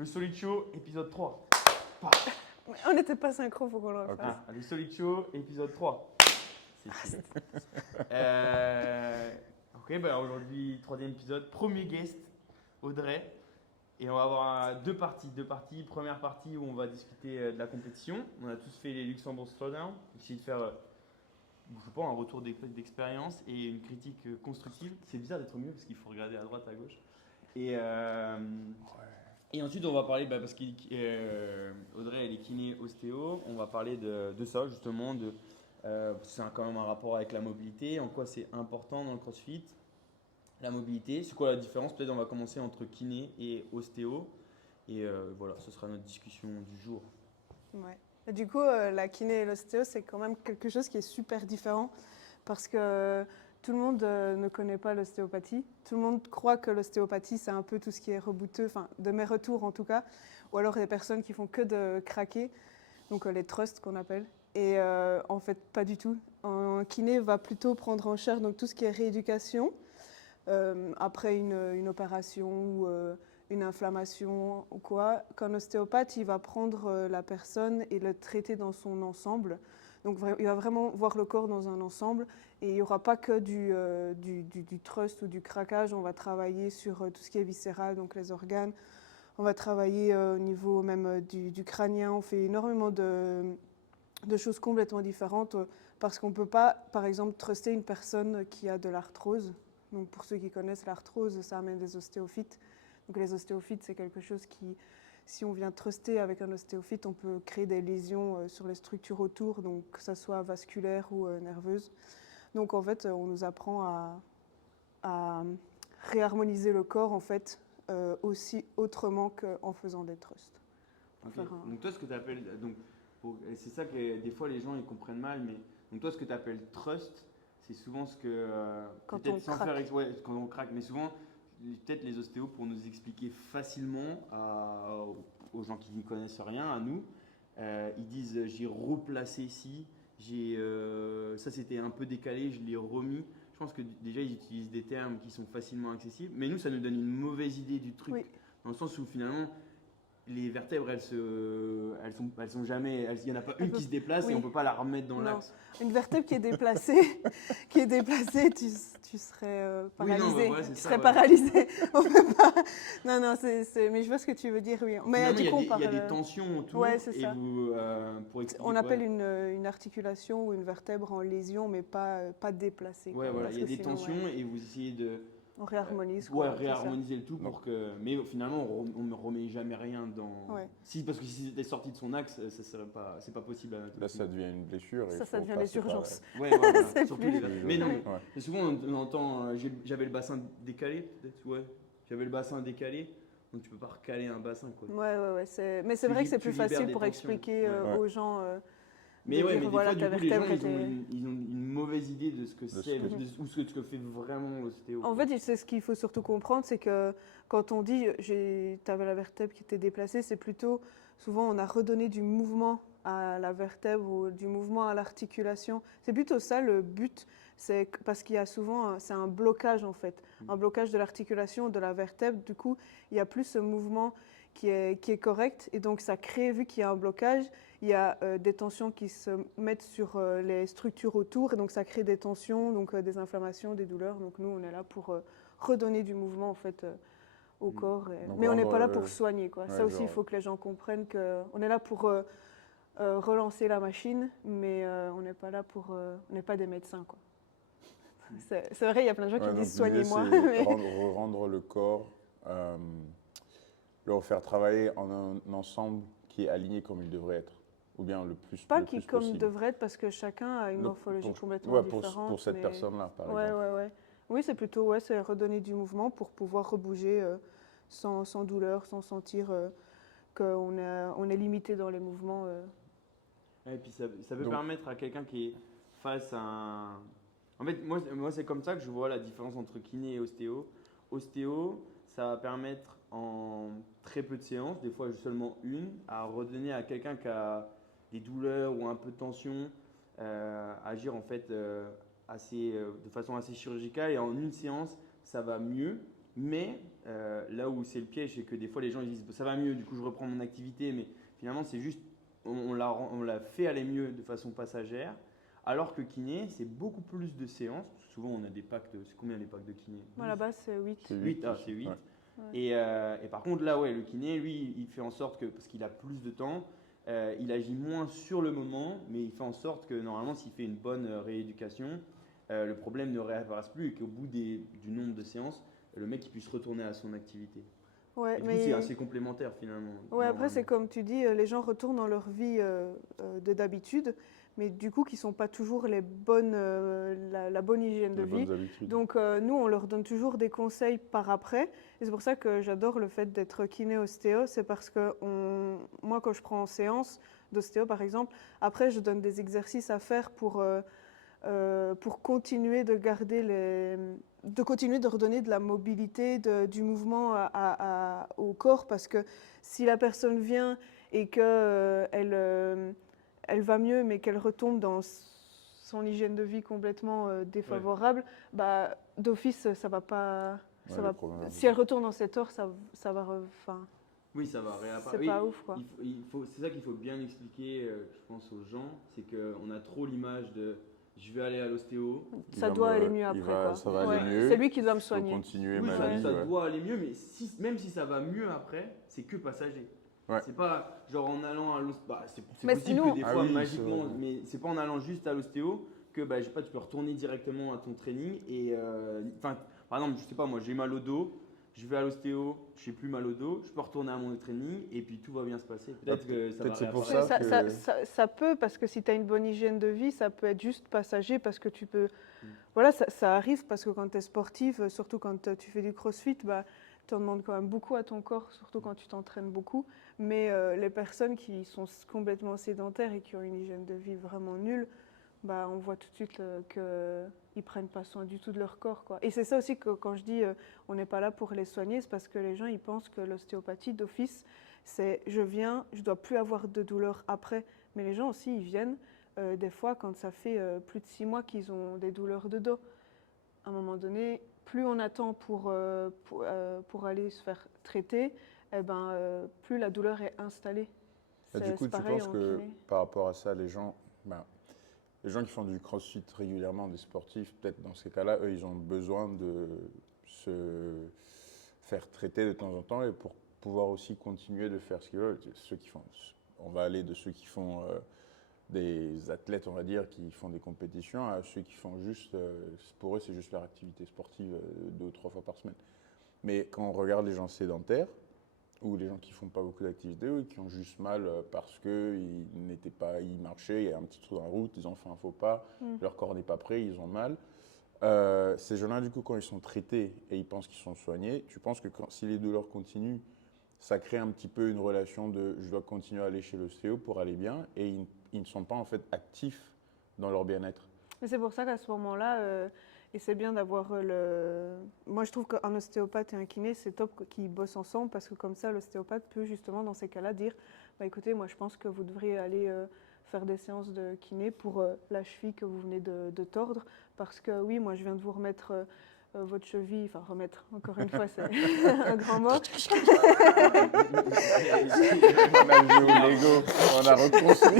Le Solid Show, épisode 3. On n'était pas synchro, faut qu'on le refasse. Le Solid Show, épisode 3. C'est stylé. Ok, aujourd'hui, troisième épisode, premier guest, Audrey. Et on va avoir deux parties. Première partie où on va discuter de la compétition. On a tous fait les Luxembourg Slowdown. Essayer de faire, je sais pas, un retour d'expérience et une critique constructive. C'est bizarre d'être mieux parce qu'il faut regarder à droite, à gauche. Et ensuite, on va parler, parce qu'Audrey, elle est kiné ostéo, on va parler de ça justement, c'est quand même un rapport avec la mobilité, en quoi c'est important dans le CrossFit, la mobilité, c'est quoi la différence, peut-être on va commencer entre kiné et ostéo, et voilà, ce sera notre discussion du jour. Ouais. Et du coup, la kiné et l'ostéo, c'est quand même quelque chose qui est super différent parce que tout le monde ne connaît pas l'ostéopathie. Tout le monde croit que l'ostéopathie, c'est un peu tout ce qui est rebouteux, enfin de mes retours en tout cas, ou alors des personnes qui font que de craquer, donc les trusts qu'on appelle. Et en fait, pas du tout. Un kiné va plutôt prendre en charge donc, tout ce qui est rééducation, après une opération ou une inflammation ou quoi. Qu'un ostéopathe, il va prendre la personne et le traiter dans son ensemble. Donc il va vraiment voir le corps dans un ensemble et il n'y aura pas que du trust ou du craquage. On va travailler sur tout ce qui est viscéral, donc les organes. On va travailler au niveau même du crânien. On fait énormément de choses complètement différentes parce qu'on ne peut pas, par exemple, truster une personne qui a de l'arthrose. Donc pour ceux qui connaissent l'arthrose, ça amène des ostéophytes. Donc les ostéophytes, c'est quelque chose qui, si on vient truster avec un ostéophyte, on peut créer des lésions sur les structures autour, donc que ce soit vasculaire ou nerveuse. Donc en fait, on nous apprend à réharmoniser le corps en fait aussi autrement qu'en faisant des trusts. Okay. Donc toi, ce que tu appelles, c'est ça que des fois les gens ils comprennent mal, mais donc toi, ce que tu appelles trust, c'est souvent ce que quand on craque. Quand on craque, mais souvent peut-être les ostéos pour nous expliquer facilement aux gens qui n'y connaissent rien, à nous, ils disent j'ai replacé ici, ça c'était un peu décalé, je l'ai remis. Je pense que déjà ils utilisent des termes qui sont facilement accessibles, mais nous ça nous donne une mauvaise idée du truc, oui. Dans le sens où finalement les vertèbres, elles sont jamais, il n'y en a pas une qui se déplace et on ne peut pas la remettre dans l'axe. Une vertèbre qui est déplacée, tu serais paralysé. Tu serais paralysé. On peut pas. Non, mais je vois ce que tu veux dire, oui. Mais il y a des tensions autour. Ouais, c'est ça. Pour expliquer, on appelle une articulation ou une vertèbre en lésion, mais pas déplacée. Ouais, voilà, il y a des tensions et vous essayez de. On réharmonise. Réharmoniser le tout pour que. Mais finalement, on ne remet jamais rien dans. Ouais. Parce que si c'était sorti de son axe, c'est pas possible. Là, ça devient une blessure. Ça devient les urgences. Ouais, voilà. Surtout mais non, mais souvent on entend. J'avais le bassin décalé, peut-être. Ouais. J'avais le bassin décalé. Donc tu peux pas recaler un bassin, quoi. Ouais. Mais c'est vrai que c'est plus facile pour expliquer aux gens. Mais des fois, du coup, les gens, ils ont une mauvaise idée de ce que c'est, ou ce que fait vraiment l'ostéo. En fait, c'est ce qu'il faut surtout comprendre, c'est que quand on dit « tu avais la vertèbre qui était déplacée », c'est plutôt, souvent, on a redonné du mouvement à la vertèbre ou du mouvement à l'articulation. C'est plutôt ça le but, c'est parce qu'il y a souvent, c'est un blocage en fait, un blocage de l'articulation, de la vertèbre. Du coup, il y a plus ce mouvement qui est correct et donc ça crée, vu qu'il y a un blocage, il y a des tensions qui se mettent sur les structures autour et donc ça crée des tensions, donc des inflammations, des douleurs. Donc nous, on est là pour redonner du mouvement en fait au corps. Mais on n'est pas là pour soigner, quoi. Ça aussi, il faut que les gens comprennent qu'on est là pour relancer la machine, mais on n'est pas là pour, on n'est pas des médecins, quoi. C'est vrai, il y a plein de gens qui disent soignez-moi. Mais... rendre le corps, le refaire travailler en un ensemble qui est aligné comme il devrait être. Ou bien le plus Pas le qui plus comme possible. devrait être parce que chacun a une morphologie complètement différente. Pour cette personne-là, par exemple. Ouais. Oui, c'est plutôt c'est redonner du mouvement pour pouvoir rebouger sans douleur, sans sentir qu'on est limité dans les mouvements. Et puis ça peut permettre à quelqu'un qui est face à un... En fait, moi c'est comme ça que je vois la différence entre kiné et ostéo. Ostéo, ça va permettre en très peu de séances, des fois seulement une, à redonner à quelqu'un qui a des douleurs ou un peu de tension, agir en fait de façon assez chirurgicale et en une séance, ça va mieux Mais là où c'est le piège, c'est que des fois les gens ils disent ça va mieux, du coup je reprends mon activité, mais finalement c'est juste on l'a fait aller mieux de façon passagère. Alors que kiné, c'est beaucoup plus de séances. Souvent on a des packs de. C'est combien les packs de kiné? Moi, à la base, c'est 8. C'est 8, c'est 8. Ouais. Et par contre, là, ouais, le kiné, lui, il fait en sorte que, parce qu'il a plus de temps, il agit moins sur le moment, mais il fait en sorte que normalement, s'il fait une bonne rééducation, le problème ne réapparaisse plus et qu'au bout du nombre de séances, le mec il puisse retourner à son activité. Ouais, Et du coup, c'est assez complémentaire finalement. Ouais, après, c'est normalement. comme tu dis, les gens retournent dans leur vie de d'habitude, mais du coup, qui ne sont pas toujours les bonnes, la bonne hygiène de Les vie. bonnes habitudes. Donc, nous, on leur donne toujours des conseils par après. Et c'est pour ça que j'adore le fait d'être kiné-ostéo. C'est parce que moi, quand je prends en séance d'ostéo, par exemple, après, je donne des exercices à faire pour continuer de garder de continuer de redonner de la mobilité, du mouvement au corps, parce que si la personne vient et qu'elle elle va mieux, mais qu'elle retombe dans son hygiène de vie complètement défavorable, bah, d'office, ça va pas. Ouais, Ça les va, problèmes. si elle retourne dans cette heure, ça va. Enfin, Oui, ça va réapparaître. c'est Oui, pas ouf, quoi. c'est ça qu'il faut bien expliquer, je pense, aux gens. C'est qu'on a trop l'image de je vais aller à l'ostéo. Ça doit aller mieux après, quoi. Ça va Ouais, aller mieux. c'est lui qui doit me Il faut soigner. continuer Oui, ma ça, vie. ça ouais. doit aller mieux, mais même si ça va mieux après, c'est que passager. Ouais. C'est pas genre en allant à l'ostéo. Bah, c'est Mais possible nous- que des Ah fois, oui, magiquement, c'est vrai. mais c'est pas en allant juste à l'ostéo que bah, je sais pas, tu peux retourner directement à ton training. Et par exemple, je sais pas, moi j'ai mal au dos, je vais à l'ostéo, je n'ai plus mal au dos, je peux retourner à mon training et puis tout va bien se passer. Peut-être que ça va peut-être c'est pour réapparaître. Ça peut, parce que si tu as une bonne hygiène de vie, ça peut être juste passager, parce que tu peux. Mm. Voilà, ça arrive, parce que quand tu es sportif, surtout quand tu fais du crossfit, bah, tu en demandes quand même beaucoup à ton corps, surtout quand tu t'entraînes beaucoup. Mais les personnes qui sont complètement sédentaires et qui ont une hygiène de vie vraiment nulle, bah, on voit tout de suite qu'ils ne prennent pas soin du tout de leur corps, quoi. Et c'est ça aussi que quand je dis on n'est pas là pour les soigner, c'est parce que les gens ils pensent que l'ostéopathie d'office, c'est je viens, je dois plus avoir de douleur après. Mais les gens aussi, ils viennent des fois quand ça fait plus de 6 mois qu'ils ont des douleurs de dos. À un moment donné, plus on attend pour aller se faire traiter, eh ben, plus la douleur est installée. Et du coup, C'est tu pareil penses en que kiné. par rapport à ça, les gens qui font du crossfit régulièrement, des sportifs, peut-être dans ces cas-là, eux, ils ont besoin de se faire traiter de temps en temps et pour pouvoir aussi continuer de faire ce qu'ils veulent. On va aller de ceux qui font des athlètes, on va dire, qui font des compétitions, à ceux qui font juste, pour eux, c'est juste leur activité sportive 2 ou 3 fois par semaine. Mais quand on regarde les gens sédentaires, ou les gens qui font pas beaucoup d'activités, ou qui ont juste mal parce qu'ils ils marchaient, il y a un petit trou dans la route, ils ont fait un faux pas, leur corps n'est pas prêt, ils ont mal. Ces gens-là, du coup, quand ils sont traités et ils pensent qu'ils sont soignés, tu penses que si les douleurs continuent, ça crée un petit peu une relation de je dois continuer à aller chez l'ostéo pour aller bien et ils ne sont pas en fait actifs dans leur bien-être. Mais c'est pour ça qu'à ce moment-là, et c'est bien d'avoir Moi, je trouve qu'un ostéopathe et un kiné, c'est top qu'ils bossent ensemble, parce que comme ça, l'ostéopathe peut justement, dans ces cas-là, dire bah, écoutez, moi, je pense que vous devriez aller faire des séances de kiné pour la cheville que vous venez de tordre, parce que oui, moi, je viens de vous remettre votre cheville, enfin, remettre, encore une fois, c'est un grand mot. On a joué au Lego, on a reconstruit.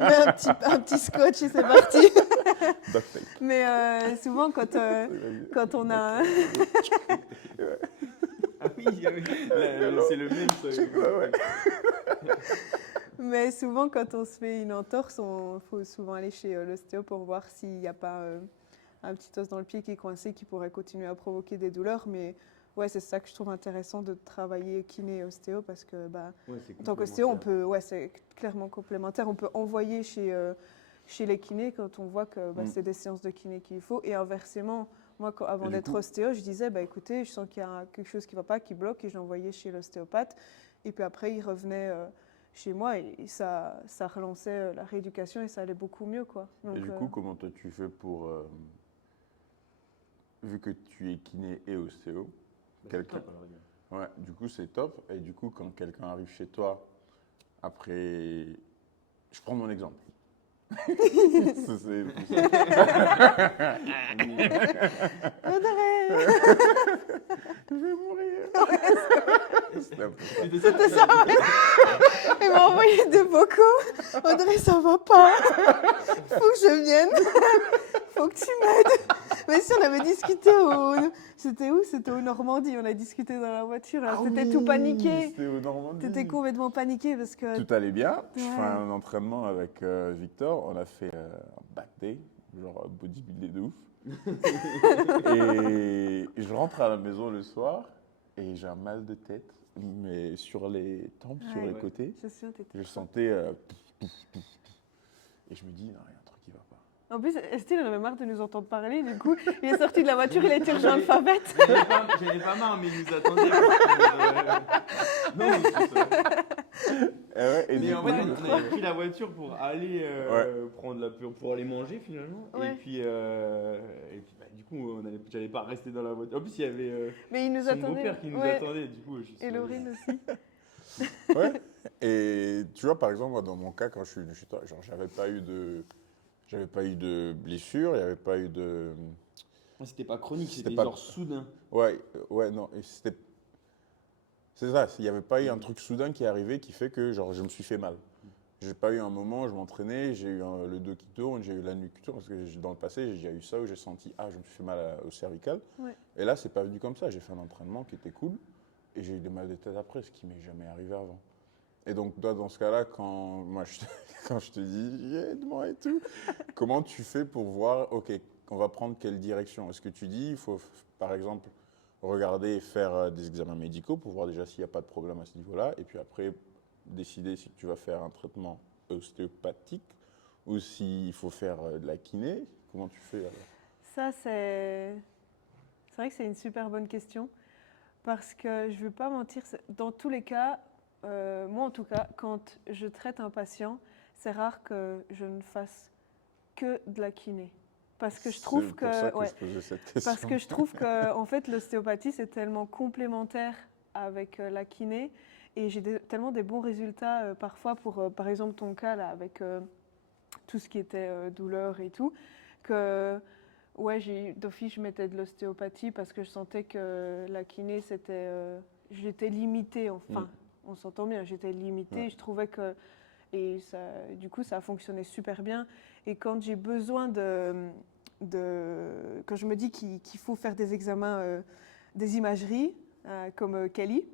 Mais un petit scotch et c'est parti. Duct tape. Mais souvent, quand on a. Ah oui, c'est le même. Ouais. Mais souvent, quand on se fait une entorse, il faut souvent aller chez l'ostéo pour voir s'il n'y a pas un petit os dans le pied qui est coincé, qui pourrait continuer à provoquer des douleurs. Mais ouais, c'est ça que je trouve intéressant de travailler kiné et ostéo, parce que en tant qu'ostéo, c'est clairement complémentaire. On peut envoyer chez les kinés quand on voit que c'est des séances de kiné qu'il faut. Et inversement, moi, avant d'être ostéo, je disais, écoutez, je sens qu'il y a quelque chose qui ne va pas, qui bloque, et je l'envoyais chez l'ostéopathe. Et puis après, il revenait chez moi et ça relançait la rééducation et ça allait beaucoup mieux, quoi. Donc, Et du coup, comment toi tu fais pour, vu que tu es kiné et ostéo, quelqu'un... Ouais, du coup c'est top. Et du coup, quand quelqu'un arrive chez toi, après, je prends mon exemple. Ça, c'est Audrey. Je vais mourir. C'était un peu ça. C'était ça, ouais. Il m'a envoyé des vocaux. Audrey, ça va pas. Faut que je vienne. Faut que tu m'aides. Mais si on avait discuté C'était où? C'était au Normandie. On a discuté dans la voiture. Là. Ah T'étais oui, tout paniqué. C'était au Normandie. T'étais complètement paniqué parce que... Tout allait bien. Je Ouais. fais un entraînement avec Victor. On a fait un back day, genre bodybuildé de ouf. Et je rentre à la maison le soir et j'ai un mal de tête, mais sur les tempes, sur Ouais. les côtés. Je suis sûre, t'étais... Je sentais. Et je me dis, non, il y a un truc qui va pas. En plus, Estelle, il en avait marre de nous entendre parler. Du coup, il est sorti de la voiture, il a été rejoint alphabet. J'avais pas marre, mais il nous attendait. Non, mais c'est ça. Et Mais du en coup, fait, on avait pris la voiture pour aller prendre pour aller manger finalement. Ouais. Et puis bah, du coup, j'allais pas rester dans la voiture. En plus, il y avait Mais il nous son attendait. beau-père qui nous Ouais. attendait. Du coup, je suis Et Laurine aussi. ouais. Et tu vois, par exemple, moi, dans mon cas, quand je suis venu chez toi, genre, j'avais pas eu de blessure, il n'y avait pas eu de. C'était pas chronique, C'était c'était pas- genre soudain. Ouais, non. Et c'était. C'est ça, il n'y avait pas eu un truc soudain qui est arrivé qui fait que genre, je me suis fait mal. J'ai pas eu un moment, je m'entraînais, j'ai eu le dos qui tourne, j'ai eu la nuque qui tourne, parce que dans le passé, j'ai déjà eu ça où j'ai senti, je me suis fait mal au cervical. Ouais. Et là, c'est pas venu comme ça. J'ai fait un entraînement qui était cool et j'ai eu des mal de tête après, ce qui m'est jamais arrivé avant. Et donc, toi, dans ce cas-là, quand je te dis, aide-moi et tout, comment tu fais pour voir, OK, on va prendre quelle direction? Est-ce que tu dis, il faut, par exemple, regarder et faire des examens médicaux pour voir déjà s'il n'y a pas de problème à ce niveau-là, et puis après, décider si tu vas faire un traitement ostéopathique ou s'il faut faire de la kiné? Comment tu fais alors? Ça, c'est vrai que c'est une super bonne question. Parce que je ne veux pas mentir, dans tous les cas, moi en tout cas, quand je traite un patient, c'est rare que je ne fasse que de la kiné. Parce que je trouve C'est pour ça que ouais, je posais cette question. parce que je trouve que en fait, l'ostéopathie, c'est tellement complémentaire avec la kiné. Et j'ai tellement des bons résultats parfois pour, par exemple, ton cas là, avec tout ce qui était douleur et tout, que ouais, d'office, je mettais de l'ostéopathie parce que je sentais que la kiné, j'étais limitée, enfin, on s'entend bien, j'étais limitée, Ouais. je trouvais que, et ça, du coup, ça a fonctionné super bien. Et quand j'ai besoin quand je me dis qu'il faut faire des examens, des imageries, comme Kelly,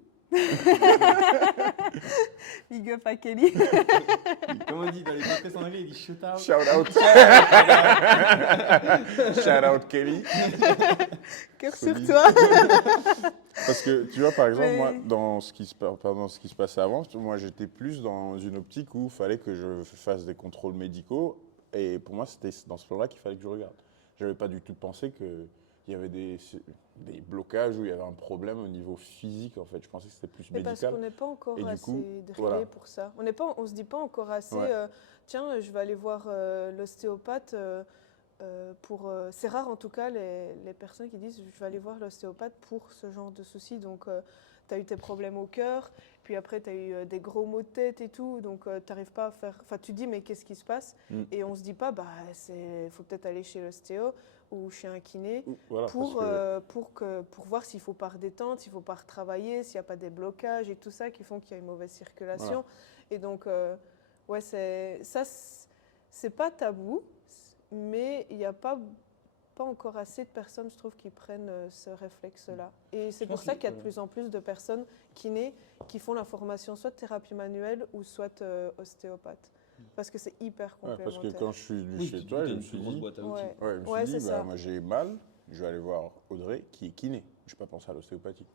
big up à Kelly. Comme on dit dans les podcasts en anglais, il dit shout out. Shout out. Shout out Kelly. Cœur sur Solide. toi. Parce que tu vois, par exemple, Mais- moi, dans ce qui se passait avant, moi j'étais plus dans une optique où il fallait que je fasse des contrôles médicaux. Et pour moi, c'était dans ce plan-là qu'il fallait que je regarde. Je n'avais pas du tout pensé qu'il y avait des blocages où il y avait un problème au niveau physique. En fait, je pensais que c'était plus Mais parce médical. qu'on n'est pas encore Et du assez coup, drillé voilà. pour ça. On se dit pas encore assez, Ouais. tiens, je vais aller voir l'ostéopathe. C'est rare en tout cas les personnes qui disent je vais aller voir l'ostéopathe pour ce genre de soucis. Donc, tu as eu tes problèmes au cœur, puis après, tu as eu des gros maux de tête et tout. Donc, tu n'arrives pas à faire. Enfin, tu dis, mais qu'est-ce qui se passe? Et on se dit pas, faut peut-être aller chez l'ostéo ou chez un kiné. Voilà, Pour, parce que- pour voir s'il ne faut pas redétendre, s'il ne faut pas retravailler, s'il n'y a pas des blocages et tout ça qui font qu'il y a une mauvaise circulation. Voilà. Et donc, ouais, c'est pas tabou, mais il n'y a pas encore assez de personnes, je trouve, qui prennent ce réflexe-là. Et c'est pour pense ça que- qu'il y a de plus en plus de personnes qui font la formation soit de thérapie manuelle ou soit ostéopathe. Parce que c'est hyper Ouais, complémentaire. parce que quand je suis venu Oui, chez tu toi, dis, je t'as me une suis plus grosse dit, boîte à outils. Ouais. ouais, je me Ouais, suis dit, c'est ça. moi j'ai mal, je vais aller voir Audrey qui est kiné. Je n'ai pas pensé à l'ostéopathie.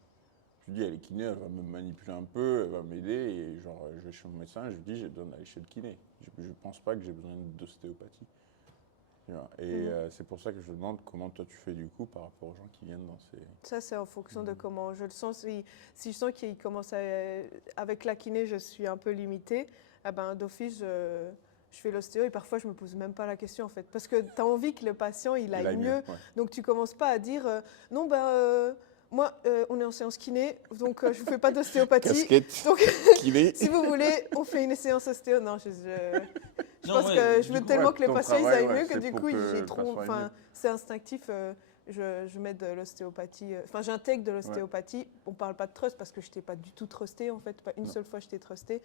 Je lui dis, elle est kiné, elle va me manipuler un peu, elle va m'aider. Et genre, je vais chez mon médecin et je lui dis, j'ai besoin d'aller chez le kiné. Je ne pense pas que j'ai besoin d'ostéopathie. Tu vois. Et c'est pour ça que je me demande comment toi tu fais du coup par rapport aux gens qui viennent dans ces... Ça, c'est en fonction de comment je le sens. Si je sens qu'il commence avec la kiné, je suis un peu limitée, eh ben, d'office, je fais l'ostéo et parfois, je ne me pose même pas la question en fait. Parce que tu as envie que le patient, il aille mieux. Ouais. Donc, tu ne commences pas à dire non, moi, on est en séance kiné, donc je ne vous fais pas d'ostéopathie. Casquette, Donc, kiné. si vous voulez, on fait une séance ostéo. Non, je Je pense que je veux tellement que les ton patients ils travail, aillent ouais, mieux que c'est du pour coup, que j'ai le trop. patient aille Enfin, mieux. c'est instinctif. Je mets de l'ostéopathie. Enfin, j'intègre de l'ostéopathie. On parle pas de trust parce que je t'ai pas du tout trusté en fait. Pas une Non. seule fois je t'ai trusté.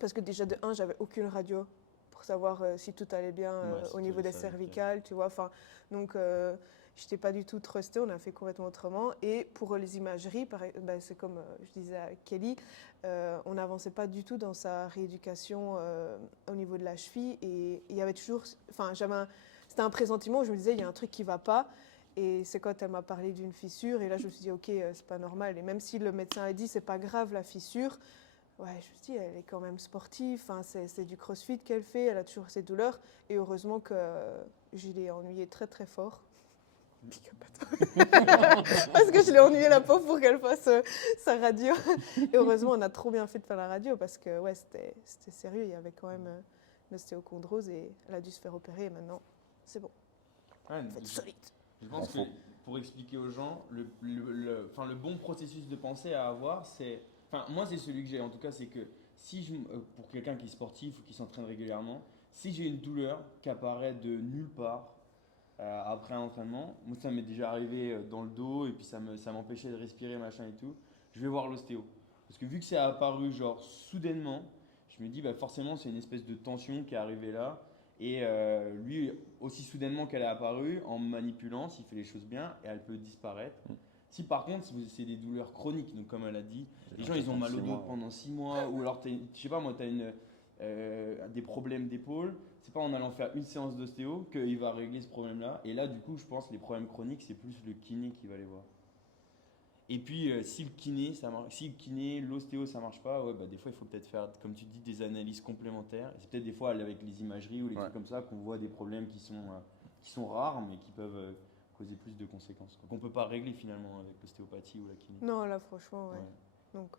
Parce que déjà de un, j'avais aucune radio pour savoir si tout allait bien si au tu niveau avais des ça, cervicales, tu vois. Enfin, donc je t'ai pas du tout trusté. On a fait complètement autrement. Et pour les imageries, c'est comme je disais à Kelly, on n'avançait pas du tout dans sa rééducation au niveau de la cheville. Et il y avait toujours, enfin, c'était un pressentiment où je me disais il y a un truc qui va pas. Et c'est quand elle m'a parlé d'une fissure. Et là, je me suis dit, ok, c'est pas normal. Et même si le médecin a dit, c'est pas grave la fissure, ouais, je me suis dit, elle est quand même sportive. Enfin, c'est du crossfit qu'elle fait. Elle a toujours ses douleurs. Et heureusement que je l'ai ennuyée très, très fort. Parce que je l'ai ennuyée la pauvre pour qu'elle fasse sa radio. Et heureusement, on a trop bien fait de faire la radio parce que ouais, c'était sérieux. Il y avait quand même une ostéochondrose et elle a dû se faire opérer. Et maintenant, c'est bon. Ouais, Faites solide. je pense que pour expliquer aux gens, le bon processus de pensée à avoir, c'est. Enfin, moi, c'est celui que j'ai en tout cas, c'est que si pour quelqu'un qui est sportif ou qui s'entraîne régulièrement, si j'ai une douleur qui apparaît de nulle part après un entraînement, moi, ça m'est déjà arrivé dans le dos et puis ça m'empêchait de respirer, machin et tout, je vais voir l'ostéo. Parce que vu que c'est apparu genre soudainement, je me dis bah, forcément, c'est une espèce de tension qui est arrivée là. Et lui, aussi soudainement qu'elle est apparue, en manipulant, s'il fait les choses bien, et elle peut disparaître. Si par contre, c'est des douleurs chroniques, donc comme elle a dit, les gens ils ont mal au dos pendant 6 mois, ou alors, je sais pas moi, tu as des problèmes d'épaule, c'est pas en allant faire une séance d'ostéo qu'il va régler ce problème-là. Et là, du coup, je pense que les problèmes chroniques, c'est plus le kiné qui va les voir. Et puis, si le kiné, l'ostéo, ça marche pas, ouais, bah, des fois, il faut peut-être faire, comme tu dis, des analyses complémentaires. Et c'est peut-être des fois, avec les imageries ou les trucs comme ça, qu'on voit des problèmes qui sont rares, mais qui peuvent causer plus de conséquences. Donc, on peut pas régler finalement avec l'ostéopathie ou la kiné. Non, là, franchement, ouais. Ouais. Donc,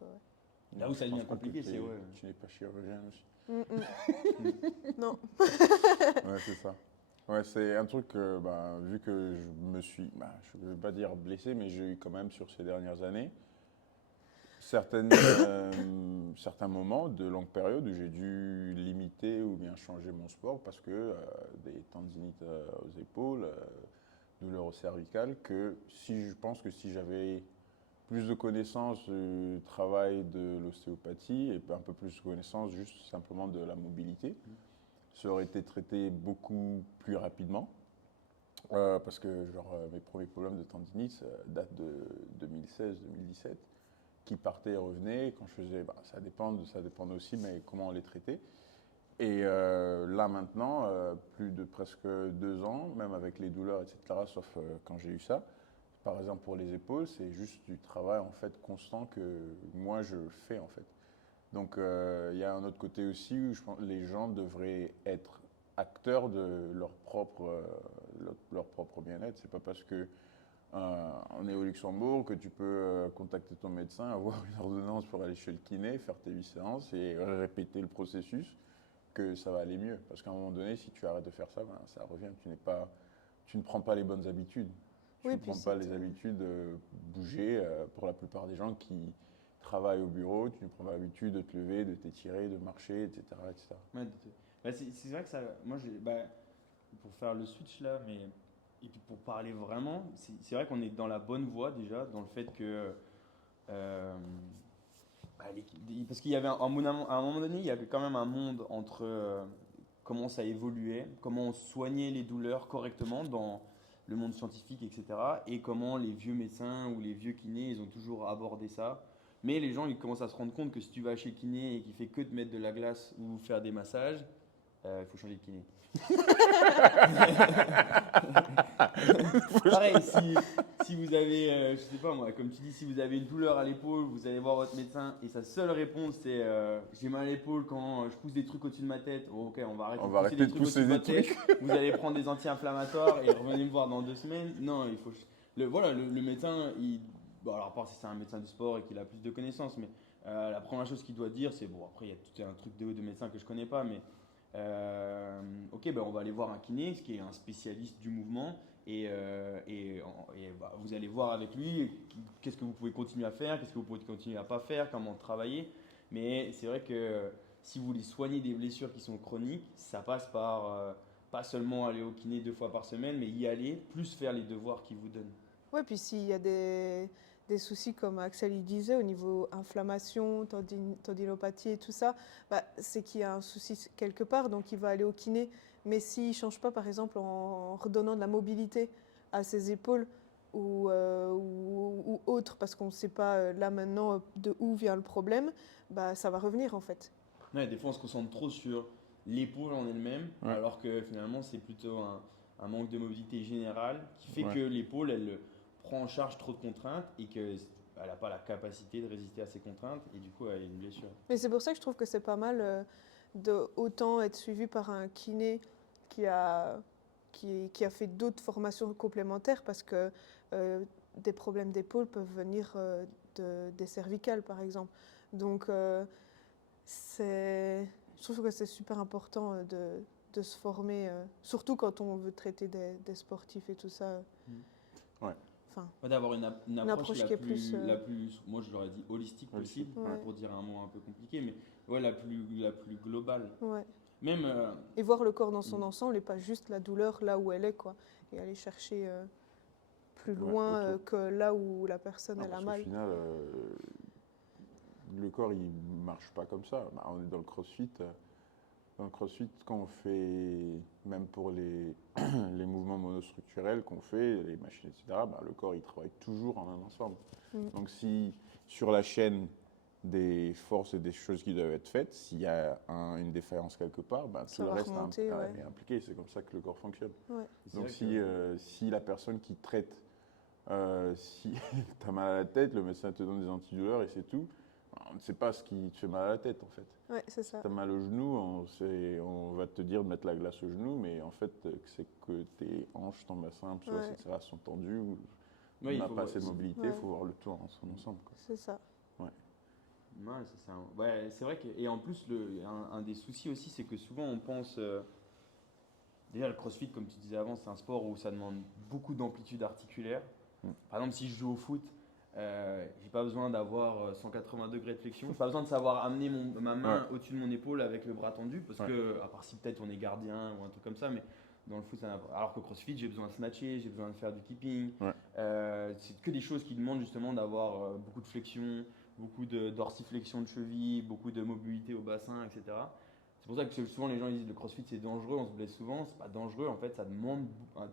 Là où ça Je devient pense pas que compliqué, c'est ouais. tu n'es pas chirurgien aussi. non. Ouais, c'est ça. Ouais, c'est un truc, vu que je me suis, je ne veux pas dire blessé, mais j'ai eu quand même sur ces dernières années certains moments de longue période où j'ai dû limiter ou bien changer mon sport parce que des tendinites aux épaules, douleurs au cervical, que si je pense que si j'avais plus de connaissances du travail de l'ostéopathie et un peu plus de connaissances juste simplement de la mobilité, ça aurait été traité beaucoup plus rapidement. Parce que mes premiers problèmes de tendinite datent de 2016-2017, qui partaient et revenaient. Quand je faisais, ça dépend aussi, mais comment on les traitait. Et là maintenant, plus de presque 2 ans, même avec les douleurs, etc., sauf quand j'ai eu ça, par exemple pour les épaules, c'est juste du travail en fait constant que moi je fais en fait. Donc il y a un autre côté aussi où je pense que les gens devraient être acteurs de leur propre bien-être. C'est pas parce que on est au Luxembourg que tu peux contacter ton médecin, avoir une ordonnance pour aller chez le kiné, faire tes 8 séances et répéter le processus que ça va aller mieux. Parce qu'à un moment donné, si tu arrêtes de faire ça, ça revient. Tu ne prends pas les bonnes habitudes. Tu ne prends pas les habitudes de bouger. Pour la plupart des gens qui travaillent au bureau, tu ne prends pas l'habitude de te lever, de t'étirer, de marcher, etc. etc. Ouais, c'est vrai que ça, moi, pour faire le switch là, et puis pour parler vraiment, c'est vrai qu'on est dans la bonne voie déjà, dans le fait que parce qu'il y avait à un moment donné, il y avait quand même un monde entre comment ça évoluait, comment on soignait les douleurs correctement dans le monde scientifique, etc. Et comment les vieux médecins ou les vieux kinés, ils ont toujours abordé ça. Mais les gens, ils commencent à se rendre compte que si tu vas chez le kiné et qu'il fait que te mettre de la glace ou faire des massages, il faut changer de kiné. Pareil, si vous avez, je sais pas moi, comme tu dis, si vous avez une douleur à l'épaule, vous allez voir votre médecin et sa seule réponse c'est j'ai mal à l'épaule quand je pousse des trucs au-dessus de ma tête. Oh, ok, on va arrêter de pousser des trucs au-dessus de votre tête. Vous allez prendre des anti-inflammatoires et revenez me voir dans 2 semaines. Non, il faut. Le médecin, alors à part si c'est un médecin du sport et qu'il a plus de connaissances, mais la première chose qu'il doit dire c'est bon. Après, il y a tout un truc de médecin que je connais pas, mais ok, on va aller voir un kiné, qui est un spécialiste du mouvement, et vous allez voir avec lui qu'est-ce que vous pouvez continuer à faire, qu'est-ce que vous pouvez continuer à pas faire, comment travailler. Mais c'est vrai que si vous voulez soigner des blessures qui sont chroniques, ça passe par pas seulement aller au kiné 2 fois par semaine, mais y aller, plus faire les devoirs qu'ils vous donnent. Ouais, puis s'il y a des soucis comme Axel il disait au niveau inflammation, tendinopathie et tout ça, bah, c'est qu'il y a un souci quelque part, donc il va aller au kiné. Mais s'il ne change pas, par exemple, en redonnant de la mobilité à ses épaules ou autre, parce qu'on ne sait pas là maintenant de où vient le problème, bah, ça va revenir en fait. Ouais, des fois, on se concentre trop sur l'épaule en elle-même, Ouais. alors que finalement, c'est plutôt un manque de mobilité générale qui fait Ouais. que l'épaule, elle prend en charge trop de contraintes et qu'elle n'a pas la capacité de résister à ces contraintes et du coup, elle a une blessure. Mais c'est pour ça que je trouve que c'est pas mal de autant être suivi par un kiné qui a, qui a fait d'autres formations complémentaires parce que des problèmes d'épaule peuvent venir des cervicales, par exemple. Donc, je trouve que c'est super important de se former, surtout quand on veut traiter des sportifs et tout ça. Ouais. Enfin, Ouais, d'avoir une approche approche qui est plus, la plus, moi je l'aurais dit holistique possible, Ouais. pour dire un mot un peu compliqué, mais ouais, la plus globale. ouais. Même, Et voir le corps dans son Mm. ensemble et pas juste la douleur là où elle est, quoi. Et aller chercher plus Ouais, loin autour. que là où la personne Non, elle a parce qu'au mal. final, le corps, il marche pas comme ça. Bah, on est dans le crossfit. Dans le crossfit, quand on fait, même pour les, les mouvements monostructurels qu'on fait, les machines, etc., bah, le corps, il travaille toujours en un ensemble. Mm. Donc si sur la chaîne des forces et des choses qui doivent être faites, s'il y a une défaillance quelque part, bah, tout Ça le va reste remonter, ouais. est impliqué. C'est comme ça que le corps fonctionne. Ouais. c'est Donc vrai si, que- si la personne qui traite, si tu as mal à la tête, le médecin te donne des antidouleurs et c'est tout, on ne sait pas ce qui te fait mal à la tête en fait. Ouais, c'est ça. Tu as mal au genou, on va te dire de mettre la glace au genou, mais en fait c'est que tes hanches, ton bassin, psoas, Ouais. etc. sont tendus ou Ouais, on il n'a faut pas voir- assez de mobilité, il Ouais. faut voir le tout en son ensemble. Quoi. C'est ça. Ouais, ouais, c'est vrai que. Et en plus, un des soucis aussi, c'est que souvent on pense. Déjà, le crossfit, comme tu disais avant, c'est un sport où ça demande beaucoup d'amplitude articulaire. Mm. Par exemple, si je joue au foot, j'ai pas besoin d'avoir 180 degrés de flexion. J'ai pas besoin de savoir amener ma main au-dessus de mon épaule avec le bras tendu, parce Ouais. que, à part si peut-être on est gardien ou un truc comme ça, mais dans le foot, alors qu'au crossfit, j'ai besoin de snatcher, j'ai besoin de faire du keeping. Ouais. C'est que des choses qui demandent justement d'avoir beaucoup de flexion, beaucoup de dorsiflexion de cheville, beaucoup de mobilité au bassin, etc. C'est pour ça que souvent les gens ils disent le crossfit c'est dangereux, on se blesse souvent. C'est pas dangereux, en fait, ça demande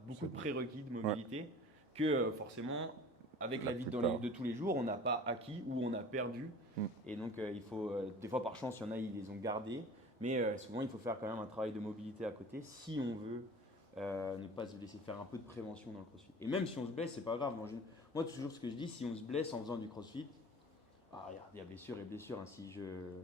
beaucoup de prérequis de mobilité que forcément, avec la vie plupart. de tous les jours, on n'a pas acquis ou on a perdu. Mm. Et donc, il faut, des fois par chance, il y en a, ils les ont gardés. Mais souvent, il faut faire quand même un travail de mobilité à côté si on veut ne pas se blesser, faire un peu de prévention dans le crossfit. Et même si on se blesse, c'est pas grave. Moi, toujours ce que je dis, si on se blesse en faisant du crossfit, il y a blessure et blessure. Hein. Si je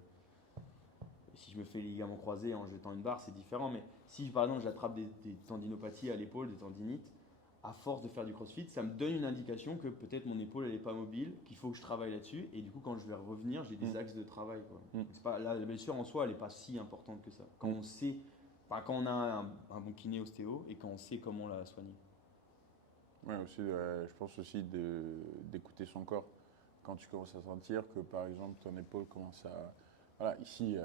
me fais les ligaments croisés en jetant une barre, c'est différent. Mais si par exemple j'attrape des tendinopathies à l'épaule, des tendinites, à force de faire du crossfit, ça me donne une indication que peut-être mon épaule elle n'est pas mobile, qu'il faut que je travaille là-dessus. Et du coup, quand je vais revenir, j'ai des axes de travail. Quoi. C'est pas, la blessure en soi, elle n'est pas si importante que ça. Quand on sait, quand on a un bon kiné ostéo et quand on sait comment la soigner. Ouais, aussi, je pense aussi d'écouter son corps. Quand tu commences à sentir que, par exemple, ton épaule commence à... Voilà, ici,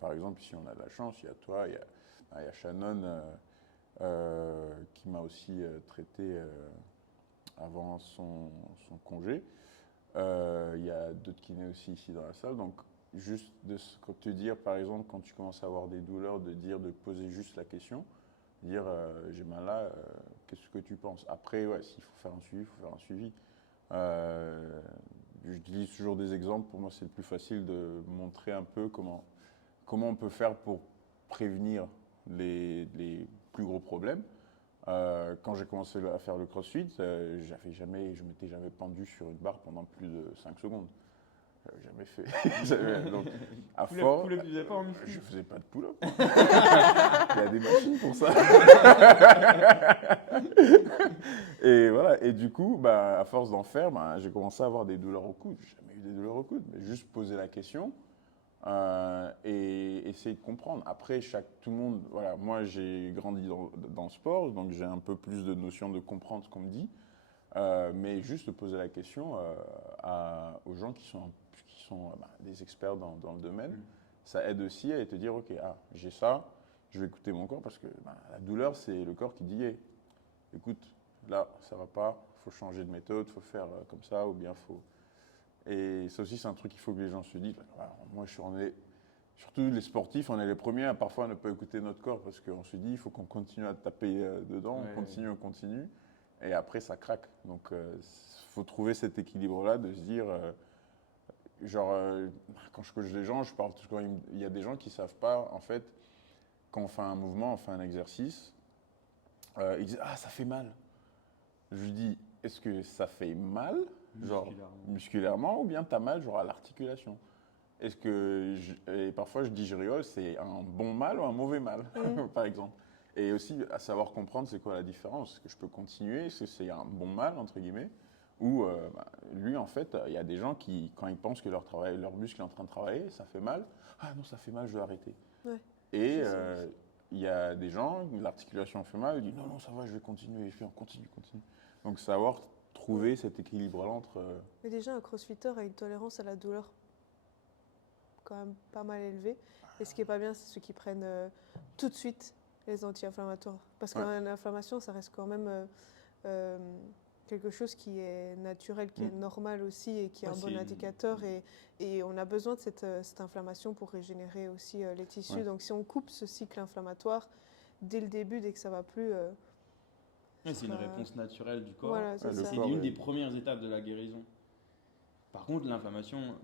par exemple, ici, on a de la chance, il y a toi, il y a Shannon qui m'a aussi traité avant son congé. Il y a d'autres kinés aussi ici dans la salle. Donc, juste de te dire, par exemple, quand tu commences à avoir des douleurs, de poser juste la question. Dire j'ai mal là, qu'est-ce que tu penses? Après, ouais, s'il faut faire un suivi, il faut faire un suivi. J'utilise toujours des exemples. Pour moi, c'est le plus facile de montrer un peu comment on peut faire pour prévenir les plus gros problèmes. Quand j'ai commencé à faire le crossfit, je m'étais jamais pendu sur une barre pendant plus de 5 secondes. Jamais fait. Donc, à force, Pull-up, tu faisais pas en muscu? je faisais pas de pull-up. Il y a des machines pour ça. Et voilà. Et du coup, à force d'en faire, j'ai commencé à avoir des douleurs au coude. J'ai jamais eu des douleurs au coude, mais juste poser la question et essayer de comprendre. Après, tout le monde, voilà, moi j'ai grandi dans le sport, donc j'ai un peu plus de notion de comprendre ce qu'on me dit. Mais juste de poser la question aux gens qui qui sont des experts dans le domaine, ça aide aussi à te dire, ok, j'ai ça, je vais écouter mon corps parce que la douleur, c'est le corps qui dit, hey, écoute, là, ça va pas, il faut changer de méthode, il faut faire comme ça, ou bien faut. Et ça aussi, c'est un truc qu'il faut que les gens se disent. Moi, surtout les sportifs, on est les premiers à parfois ne pas écouter notre corps parce qu'on se dit, il faut qu'on continue à taper dedans, on continue, et après, ça craque. Donc, il faut trouver cet équilibre-là de se dire, quand je coach des gens, quand il y a des gens qui ne savent pas, en fait, quand on fait un mouvement, on fait un exercice, ils disent, ça fait mal. Je lui dis, est-ce que ça fait mal, musculairement, ou bien tu as mal, à l'articulation? Et parfois, je rigole, c'est un bon mal ou un mauvais mal, par exemple. Et aussi, à savoir comprendre, c'est quoi la différence? Est-ce que je peux continuer? Est-ce que c'est un bon mal, entre guillemets? Ou, lui, en fait, il y a des gens qui, quand ils pensent que leur muscle est en train de travailler, ça fait mal. Ah non, ça fait mal, je dois arrêter. Ouais. Et il y a des gens, l'articulation fait mal, ils disent non, ça va, je vais continuer. Et puis on continue. Donc, savoir trouver cet équilibre-là entre. Mais déjà, un crossfitter a une tolérance à la douleur quand même pas mal élevée. Et ce qui est pas bien, c'est ceux qui prennent tout de suite les anti-inflammatoires. Parce qu'une inflammation, ça reste quand même quelque chose qui est naturel, qui est normal aussi et qui est un bon indicateur. Et on a besoin de cette inflammation pour régénérer aussi les tissus. Ouais. Donc si on coupe ce cycle inflammatoire dès le début, dès que ça va plus... c'est une réponse naturelle du corps. Voilà, c'est une des premières étapes de la guérison. Par contre, l'inflammation,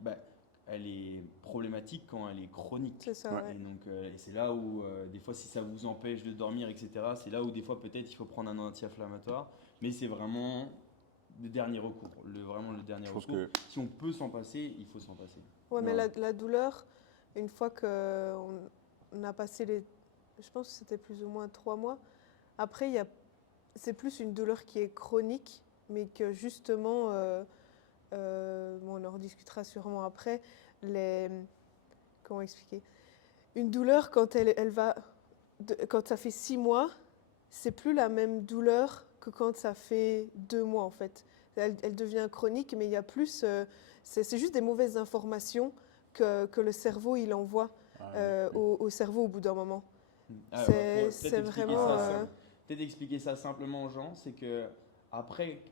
elle est problématique quand elle est chronique. C'est ça, Et donc, c'est là où, des fois, si ça vous empêche de dormir, etc., c'est là où, des fois, peut-être, il faut prendre un anti-inflammatoire. Mais c'est vraiment le dernier recours. Vraiment le dernier recours. Si on peut s'en passer, il faut s'en passer. Ouais, mais la douleur, une fois qu'on a passé je pense que c'était plus ou moins 3 mois, après, c'est plus une douleur qui est chronique, mais que justement... on en rediscutera sûrement après. Comment expliquer? Une douleur, quand quand ça fait 6 mois, c'est plus la même douleur que quand ça fait 2 mois en fait. Elle devient chronique, mais il y a plus. C'est juste des mauvaises informations que le cerveau il envoie au cerveau au bout d'un moment. C'est vraiment. Peut-être expliquer ça simplement aux gens, c'est que après,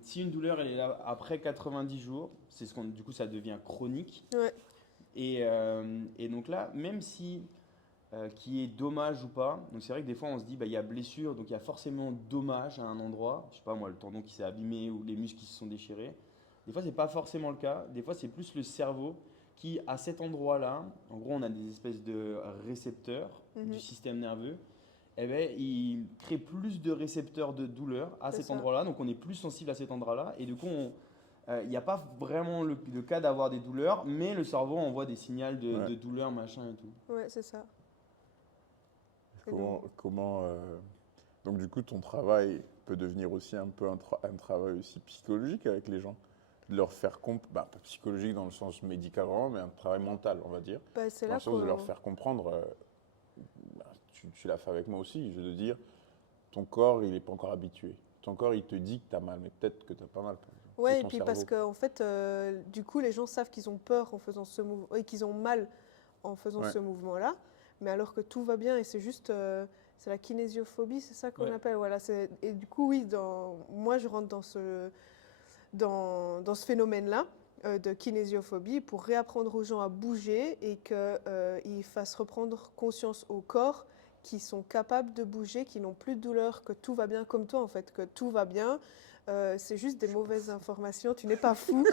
si une douleur elle est là après 90 jours, du coup ça devient chronique. Ouais. Et donc là, même si qu'il y ait dommage ou pas, donc c'est vrai que des fois on se dit il y a blessure, donc il y a forcément dommage à un endroit, je sais pas moi, le tendon qui s'est abîmé ou les muscles qui se sont déchirés. Des fois c'est pas forcément le cas, des fois c'est plus le cerveau qui à cet endroit-là, en gros on a des espèces de récepteurs du système nerveux. Il crée plus de récepteurs de douleur à cet endroit-là, donc on est plus sensible à cet endroit-là, et du coup, il n'y a pas vraiment le cas d'avoir des douleurs, mais le cerveau envoie des signaux de douleur, machin et tout. Ouais, c'est ça. Donc du coup, ton travail peut devenir aussi un peu un travail aussi psychologique avec les gens, de leur faire pas psychologique dans le sens médical vraiment, mais un travail mental, on va dire, c'est dans là le sens de leur faire comprendre. Tu l'as fait avec moi aussi, je veux dire, ton corps, il n'est pas encore habitué. Ton corps, il te dit que tu as mal, mais peut-être que tu n'as pas mal. Oui, et puis cerveau. Parce qu'en fait, du coup, les gens savent qu'ils ont peur en faisant ce mouvement, et qu'ils ont mal en faisant ce mouvement-là, mais alors que tout va bien, et c'est juste, c'est la kinésiophobie, c'est ça qu'on appelle. Voilà, et du coup, oui, moi, je rentre dans ce phénomène-là de kinésiophobie pour réapprendre aux gens à bouger et qu'ils fassent reprendre conscience au corps qui sont capables de bouger, qui n'ont plus de douleur, que tout va bien comme toi en fait, que tout va bien. C'est juste des mauvaises informations, tu n'es pas fou.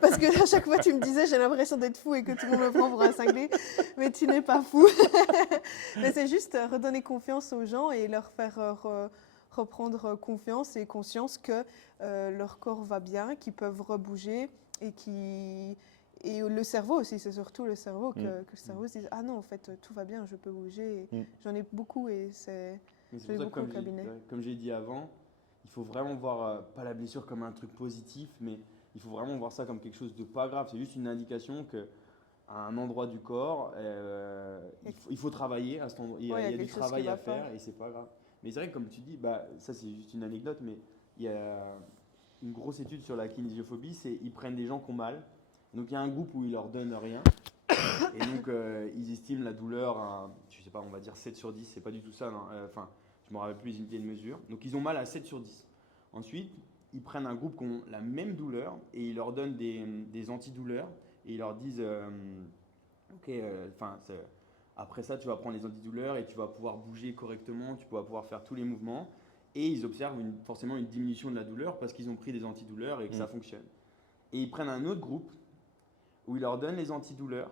Parce que à chaque fois tu me disais j'ai l'impression d'être fou et que tout le monde me prend pour un cinglé, mais tu n'es pas fou. Mais c'est juste redonner confiance aux gens et leur faire reprendre confiance et conscience que leur corps va bien, qu'ils peuvent rebouger et le cerveau aussi, c'est surtout le cerveau que le cerveau se dise ah non en fait tout va bien, je peux bouger. J'en ai beaucoup et c'est beaucoup au cabinet. Comme j'ai dit avant, il faut vraiment voir pas la blessure comme un truc positif, mais il faut vraiment voir ça comme quelque chose de pas grave. C'est juste une indication que à un endroit du corps, il faut travailler à cet endroit. Il y a du travail à faire et c'est pas grave. Mais c'est vrai que comme tu dis, ça c'est juste une anecdote, mais il y a une grosse étude sur la kinésiophobie, c'est ils prennent des gens qui ont mal Donc il y a un groupe où ils leur donnent rien. Et donc ils estiment la douleur à, je sais pas, on va dire 7 sur 10, c'est pas du tout ça, enfin je me rappelle plus les unités de mesure. Donc ils ont mal à 7 sur 10. Ensuite, ils prennent un groupe qui ont la même douleur et ils leur donnent des antidouleurs et ils leur disent ok, après ça tu vas prendre les antidouleurs et tu vas pouvoir bouger correctement, tu vas pouvoir faire tous les mouvements et ils observent forcément une diminution de la douleur parce qu'ils ont pris des antidouleurs et que ça fonctionne. Et ils prennent un autre groupe où ils leur donnent les antidouleurs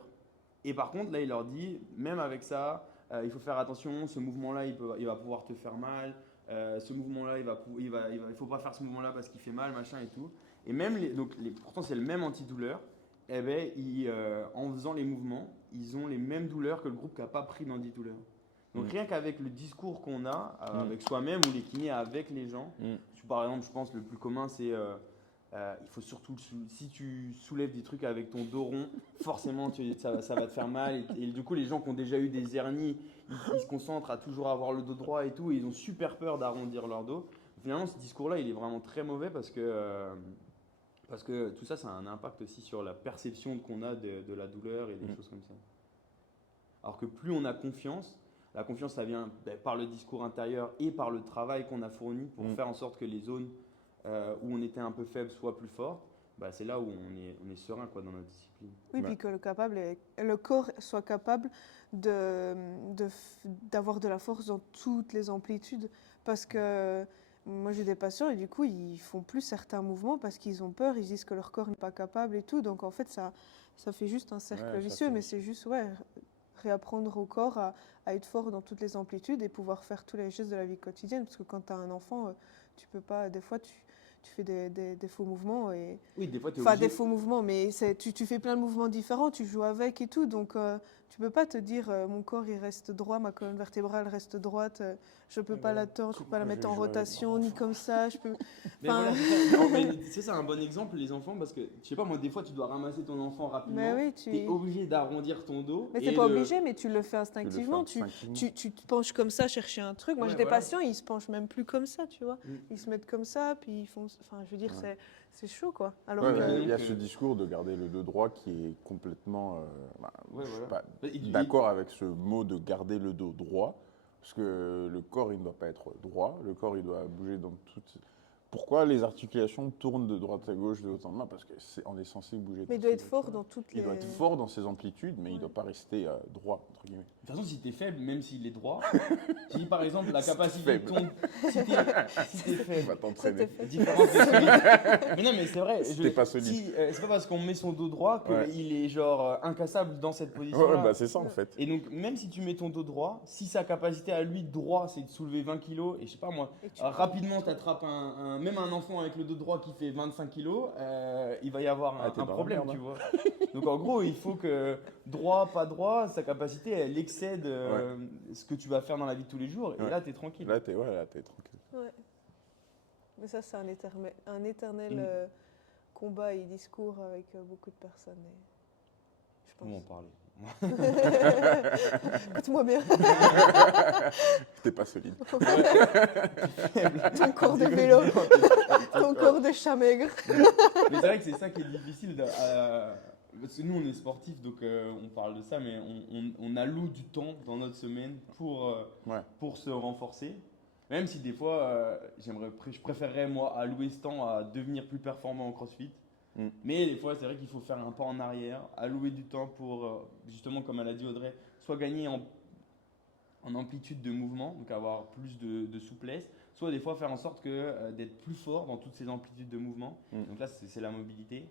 et par contre là il leur dit même avec ça il faut faire attention, ce mouvement-là il va pouvoir te faire mal. Ce mouvement-là, il faut pas faire ce mouvement-là parce qu'il fait mal, machin et tout. Et même, pourtant c'est le même antidouleur, eh ben, en faisant les mouvements, ils ont les mêmes douleurs que le groupe qui n'a pas pris d'antidouleur. Donc rien qu'avec le discours qu'on a, avec soi-même ou les kinés avec les gens, par exemple, je pense le plus commun c'est il faut surtout, si tu soulèves des trucs avec ton dos rond, forcément ça va te faire mal. Et du coup, les gens qui ont déjà eu des hernies, ils se concentrent à toujours avoir le dos droit et tout. Et ils ont super peur d'arrondir leur dos. Finalement, ce discours-là, il est vraiment très mauvais parce que tout ça, ça a un impact aussi sur la perception qu'on a de la douleur et des choses comme ça. Alors que plus on a confiance, la confiance, ça vient par le discours intérieur et par le travail qu'on a fourni pour faire en sorte que les zones où on était un peu faible soit plus forte, c'est là où on est serein quoi, dans notre discipline. Oui, puis que le corps soit capable d'avoir de la force dans toutes les amplitudes. Parce que moi j'ai des patients et du coup ils font plus certains mouvements parce qu'ils ont peur, ils disent que leur corps n'est pas capable et tout. Donc en fait ça fait juste un cercle vicieux, mais c'est juste réapprendre au corps à être fort dans toutes les amplitudes et pouvoir faire tous les gestes de la vie quotidienne. Parce que quand tu as un enfant, tu peux pas, des fois tu fais des faux mouvements. Oui, des fois tu es Enfin, obligé. des faux mouvements, mais tu fais plein de mouvements différents, tu joues avec et tout. Donc tu peux pas te dire mon corps il reste droit, ma colonne vertébrale reste droite, je peux pas la tordre, je peux pas la mettre en rotation, ni comme ça. Je peux... Mais voilà, c'est un bon exemple, les enfants, parce que, je sais pas, moi, des fois, tu dois ramasser ton enfant rapidement. Mais oui, tu es obligé d'arrondir ton dos. Mais t'es pas obligé, mais tu le fais instinctivement. Tu te penches comme ça, chercher un truc. Moi, j'ai des patients, ils se penchent même plus comme ça, tu vois. Ils se mettent comme ça, puis ils font... Enfin, je veux dire, c'est chaud, quoi. Alors il y a ce discours de garder le dos droit qui est complètement... je suis pas d'accord avec ce mot de garder le dos droit. Parce que le corps, il ne doit pas être droit. Le corps, il doit bouger dans toutes... Pourquoi les articulations tournent de droite à gauche, de haut en bas? Parce qu'on est censé bouger. Mais il doit être fort dans toutes les... Il doit être fort dans ses amplitudes, mais il ne doit pas rester droit, entre guillemets. De toute façon, si tu es faible, même s'il est droit, si par exemple la capacité de ton... Si tu es faible, va t'entraîner. Mais non, mais c'est vrai. Si t'es pas solide. C'est pas parce qu'on met son dos droit qu'il est genre incassable dans cette position-là. Ouais, c'est ça en fait. Et donc, même si tu mets ton dos droit, si sa capacité à lui droit, c'est de soulever 20 kg, et je sais pas moi, rapidement tu attrapes même un enfant avec le dos droit qui fait 25 kg, il va y avoir un problème, tu vois. Donc en gros, il faut que droit, pas droit, sa capacité, elle excède ce que tu vas faire dans la vie de tous les jours, et là, tu es tranquille. Là, t'es tranquille. Ouais. Mais ça, c'est un éternel combat et discours avec beaucoup de personnes. Je pense. Comment en parler? Écoute-moi bien. T'es pas solide. Ton corps de vélo, ton corps de chat maigre. Mais c'est vrai que c'est ça qui est difficile. Parce que nous, on est sportifs, donc on parle de ça, mais on alloue du temps dans notre semaine pour se renforcer. Même si des fois, je préférerais moi allouer ce temps à devenir plus performant en CrossFit. Mais des fois, c'est vrai qu'il faut faire un pas en arrière, allouer du temps pour, justement, comme elle a dit Audrey, soit gagner en amplitude de mouvement, donc avoir plus de souplesse, soit des fois faire en sorte d'être plus fort dans toutes ces amplitudes de mouvement. Donc là, c'est la mobilité.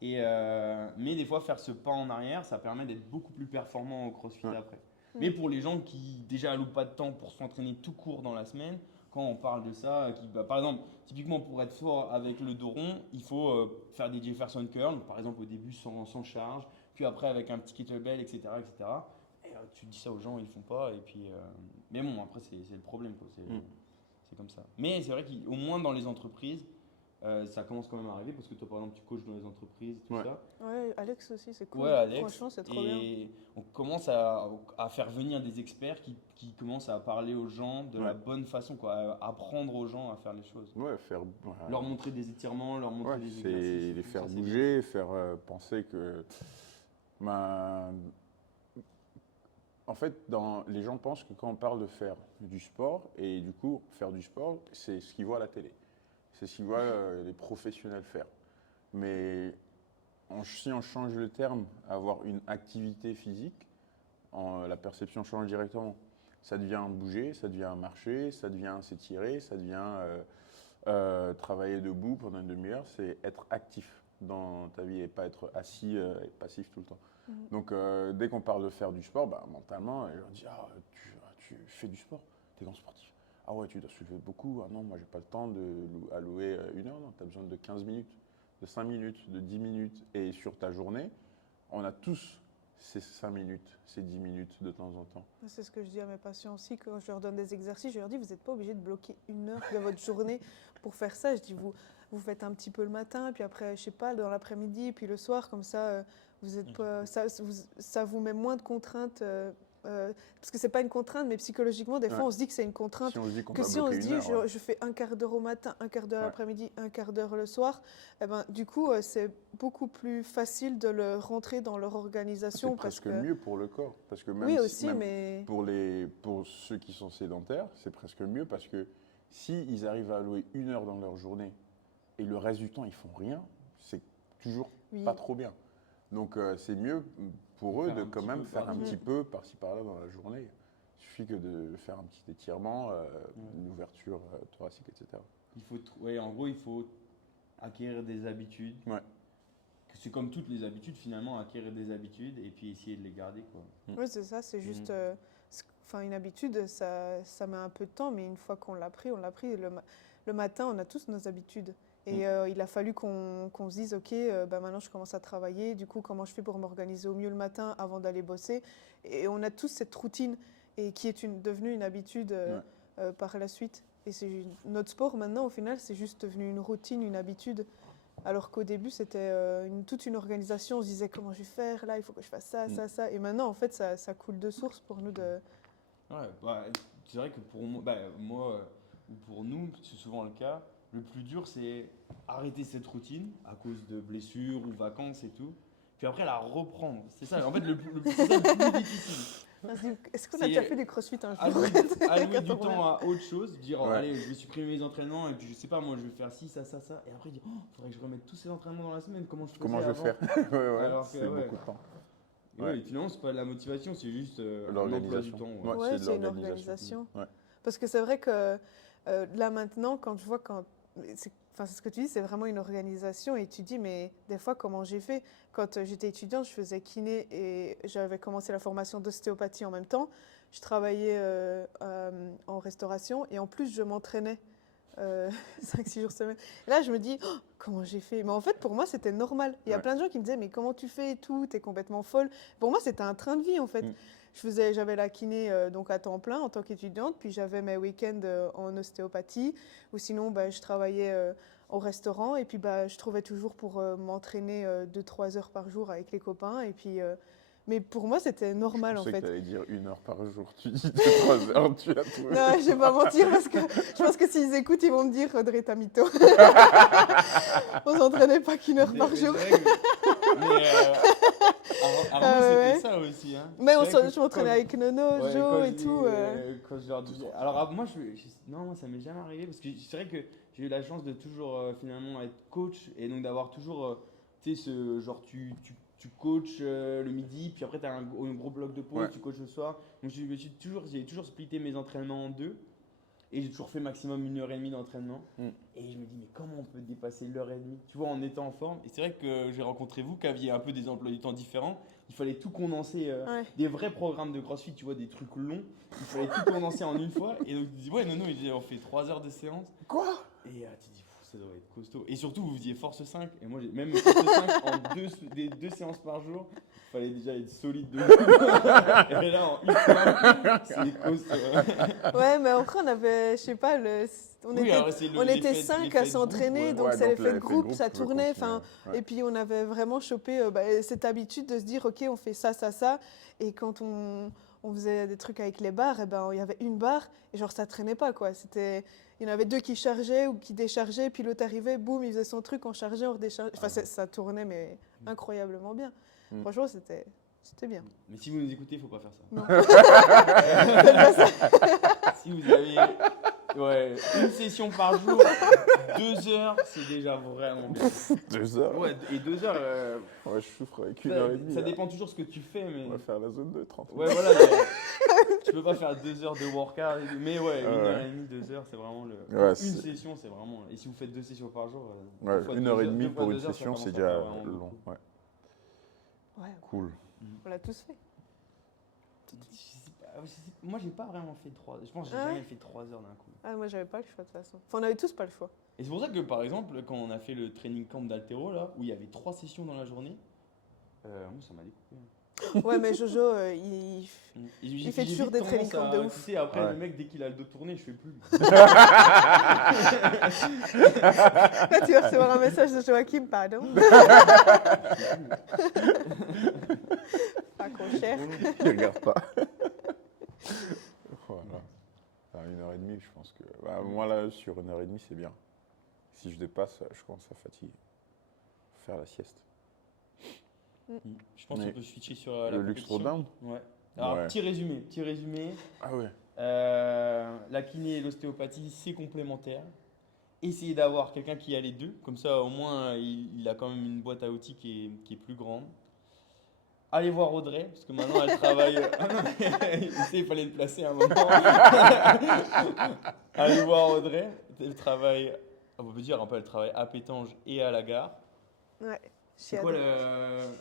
Mais des fois, faire ce pas en arrière, ça permet d'être beaucoup plus performant au CrossFit après. Mais pour les gens qui déjà allouent pas de temps pour s'entraîner tout court dans la semaine, quand on parle de ça, par exemple, typiquement pour être fort avec le dos rond, il faut faire des Jefferson curls, par exemple au début sans charge, puis après avec un petit kettlebell, etc. etc. Et tu dis ça aux gens, ils le font pas. Et puis, mais bon, après c'est le problème, quoi. C'est comme ça. Mais c'est vrai qu'au moins dans les entreprises, ça commence quand même à arriver parce que toi, par exemple, tu coaches dans les entreprises, tout Ouais. ça. Ouais, Alex aussi, c'est cool. Ouais, Alex. Franchement, c'est trop bien. Et on commence à faire venir des experts qui commencent à parler aux gens de la Ouais. bonne façon, quoi, à apprendre aux gens à faire les choses. Ouais, Leur montrer des étirements, leur montrer ouais, des c'est exercices. les tout faire ça, c'est bouger, faire penser que. Ben, en fait, les gens pensent que quand on parle de faire du sport, et du coup, faire du sport, c'est ce qu'ils voient à la télé. C'est ce qu'ils voient les professionnels faire. Mais si on change le terme, avoir une activité physique, la perception change directement. Ça devient bouger, ça devient marcher, ça devient s'étirer, ça devient travailler debout pendant une demi-heure. C'est être actif dans ta vie et pas être assis et passif tout le temps. Mhm. Donc, dès qu'on parle de faire du sport, bah, mentalement, les gens disent tu fais du sport, tu es grand sportif. Ah ouais, tu dois soulever beaucoup. Ah non, moi, j'ai pas le temps d'allouer une heure. Non, tu as besoin de 15 minutes, de 5 minutes, de 10 minutes. Et sur ta journée, on a tous ces 5 minutes, ces 10 minutes de temps en temps. C'est ce que je dis à mes patients aussi, quand je leur donne des exercices, je leur dis, vous n'êtes pas obligé de bloquer 1 heure de votre journée pour faire ça. Je dis, vous faites un petit peu le matin, puis après, je sais pas, dans l'après-midi, puis le soir, comme ça, vous êtes pas, ça vous met moins de contraintes. Parce que c'est pas une contrainte, mais psychologiquement, des fois, Ouais. on se dit que c'est une contrainte. Si on se dit qu'on Que doit si on bloquer se une dit, heure, ouais. je fais un quart d'heure au matin, un quart d'heure Ouais. l'après-midi, un quart d'heure le soir, eh ben, du coup, c'est beaucoup plus facile de le rentrer dans leur organisation. C'est Parce presque que... mieux pour le corps. Parce que même Oui, si- aussi, même mais... pour ceux qui sont sédentaires, c'est presque mieux parce que s'ils arrivent à allouer une heure dans leur journée et le reste du temps, ils font rien, c'est toujours Oui. pas trop bien. Donc, c'est mieux pour eux Faire de un quand petit même peu faire un par-ci. petit peu par-ci par-là dans la journée. Il suffit que de faire un petit étirement, une ouverture thoracique, etc. Ouais, en gros, il faut acquérir des habitudes. Ouais. C'est comme toutes les habitudes, finalement, acquérir des habitudes et puis essayer de les garder, quoi. Oui, c'est ça, c'est juste. Mhm. Enfin, une habitude, ça met un peu de temps, mais une fois qu'on l'a pris, on l'a pris. Le matin, on a tous nos habitudes. Et il a fallu qu'on se dise, OK, bah maintenant je commence à travailler, du coup, comment je fais pour m'organiser au mieux le matin avant d'aller bosser. Et on a tous cette routine et qui est devenue une habitude par la suite. Et notre sport, maintenant, au final, c'est juste devenu une routine, une habitude. Alors qu'au début, c'était toute une organisation. On se disait, comment je vais faire là, il faut que je fasse ça, ça, ça. Et maintenant, en fait, ça coule de source pour nous de... Ouais, bah, c'est vrai que pour moi ou pour nous, c'est souvent le cas. Le plus dur, c'est arrêter cette routine à cause de blessures ou vacances et tout. Puis après, la reprendre. C'est ça, en fait, c'est ça le plus difficile. Est-ce qu'on a C'est- déjà fait du crossfit un jour? Allouer du Quand on temps à autre chose, dire oh, Ouais. allez, je vais supprimer mes entraînements et puis je sais pas, moi je vais faire ci, ça, ça, ça. Et après, dire oh, faudrait que je remette tous ces entraînements dans la semaine. Comment je faisais Comment je vais avant faire Ouais, ouais, Alors que, c'est ouais. beaucoup de temps. Et Ouais. ouais, finalement, c'est pas de la motivation, c'est juste un emploi du L'organisation. temps. Ouais. Ouais, c'est de c'est une l'organisation. organisation. Ouais. Parce que c'est vrai que là maintenant, quand je vois c'est ce que tu dis, c'est vraiment une organisation et tu dis, mais des fois, comment j'ai fait? Quand j'étais étudiante, je faisais kiné et j'avais commencé la formation d'ostéopathie en même temps. Je travaillais en restauration et en plus, je m'entraînais 5-6 jours semaine. Et là, je me dis, oh, comment j'ai fait? Mais en fait, pour moi, c'était normal. Il y a Ouais. plein de gens qui me disaient, mais comment tu fais et tout? T'es complètement folle. Pour moi, c'était un train de vie, en fait. Mm. J'avais la kiné donc à temps plein en tant qu'étudiante, puis j'avais mes week-ends en ostéopathie, ou sinon bah, je travaillais au restaurant, et puis bah, je trouvais toujours pour m'entraîner 2-3 heures par jour avec les copains, et puis, mais pour moi c'était normal Je en pensais que fait. tu allais dire 1 heure par jour. Tu dis 2-3 heures, tu as trouvé. Non, je vais pas mentir parce que je pense que s'ils écoutent, ils vont me dire Audrey, t'as mytho. On s'entraînait pas qu'1 heure par jour. Arnaud, ouais. c'était ça aussi. Hein. Mais C'est vrai que je m'entraînais quand- avec Nono, ouais, Jo quand et tout. quand je leur disais. Alors, moi, non, moi, ça m'est jamais arrivé parce que c'est vrai que j'ai eu la chance de toujours finalement être coach et donc d'avoir toujours, tu sais, ce genre, tu coaches le midi, puis après, tu as un gros bloc de pause, Ouais. tu coaches le soir. Donc, j'ai toujours splitté mes entraînements en deux et j'ai toujours fait maximum 1h30 d'entraînement. Mm. Et je me dis, mais comment on peut dépasser l'heure et demie, tu vois, en étant en forme? Et c'est vrai que j'ai rencontré vous qui aviez un peu des emplois du temps différents. Il fallait tout condenser, Ouais. des vrais programmes de CrossFit, tu vois, des trucs longs. Il fallait tout condenser en une fois. Et donc, tu dis, ouais, non, il dit, on fait 3 heures de séance. Quoi Et tu dis, Ça doit être costaud. Et surtout, vous faisiez force 5. Et moi, même force 5 en deux séances par jour, il fallait déjà être solide de Et là, en une fois, c'est costaud. Ouais, mais après, on avait, je sais pas, Oui, alors, c'est on était l'effet 5 de à groupe, s'entraîner, ouais. donc Ouais, c'est donc l'effet de l'effet de groupe, groupe ça peut tournait. continuer, ouais. Et puis, on avait vraiment chopé cette habitude de se dire, OK, on fait ça, ça, ça. Et quand on faisait des trucs avec les barres, et ben, il y avait une barre, et genre, ça traînait pas, quoi. Il y en avait deux qui chargeaient ou qui déchargeaient, puis l'autre arrivait, boum, il faisait son truc, on chargeait, on redéchargeait. Enfin, ça tournait, mais incroyablement bien. Mm. Franchement, c'était bien. Mais si vous nous écoutez, il ne faut pas faire ça. Non. Si vous avez une session par jour, 2 heures, c'est déjà vraiment bien. 2 heures. Ouais, et 2 heures, Ouais, je souffre avec 1h30. ça dépend toujours ce que tu fais. Mais... On va faire la zone de 30 Ouais, minutes. voilà. Tu peux pas faire 2 heures de workout. Mais ouais, 1h30, 2 heures, c'est vraiment Ouais, une c'est- session, c'est vraiment. Et si vous faites 2 sessions par jour, Ouais, deux fois 1h30 deux fois pour une 2 heures, ça session, commence c'est à déjà faire vraiment long. beaucoup. Ouais. Ouais, Cool. on l'a tous fait. Moi, j'ai pas vraiment fait 3. Je pense que j'ai Ah ouais jamais fait 3 heures d'un coup. Ah, moi, j'avais pas le choix de toute façon. Enfin, on avait tous pas le choix. Et c'est pour ça que, par exemple, quand on a fait le training camp d'haltéro, là, où il y avait 3 sessions dans la journée, moi, ça m'a découpé. Ouais, mais Jojo, il Il fait toujours des training camps de ouf. Tu sais, après, Ouais. le mec, dès qu'il a le dos tourné, je fais plus. Là, tu vas recevoir un message de Joachim, pardon. Pas trop cher. Il regarde pas. Voilà. À 1h30, je pense que. Bah, moi, là, sur 1h30, c'est bien. Si je dépasse, je commence à fatiguer. Faire la sieste. Je pense Mais qu'on peut switcher sur la Le luxe compétition. throwdown. Ouais. Alors, Ouais. petit résumé. Ah ouais. La kiné et l'ostéopathie, c'est complémentaire. Essayez d'avoir quelqu'un qui a les deux. Comme ça, au moins, il a quand même une boîte à outils qui est plus grande. Allez voir Audrey, parce que maintenant, elle travaille... Ah non, mais il fallait le placer à un moment. Allez voir Audrey. Elle travaille... On peut dire un peu, elle travaille à Pétange et à la gare. Ouais. C'est quoi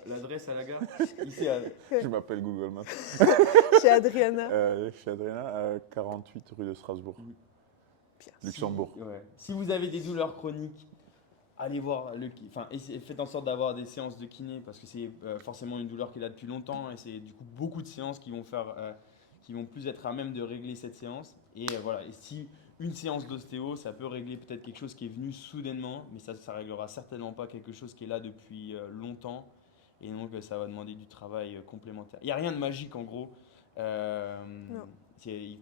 l'adresse à la gare? Ici, Je m'appelle Google Maps. Chez Adriana. Chez Adrena, à 48 rue de Strasbourg. Bien. Luxembourg. Si vous avez des douleurs chroniques, allez voir faites en sorte d'avoir des séances de kiné parce que c'est forcément une douleur qui est là depuis longtemps et c'est du coup beaucoup de séances qui vont plus être à même de régler cette séance. Et voilà. Et si une séance d'ostéo, ça peut régler peut-être quelque chose qui est venu soudainement, mais ça réglera certainement pas quelque chose qui est là depuis longtemps. Et donc ça va demander du travail complémentaire. Il n'y a rien de magique en gros. C'est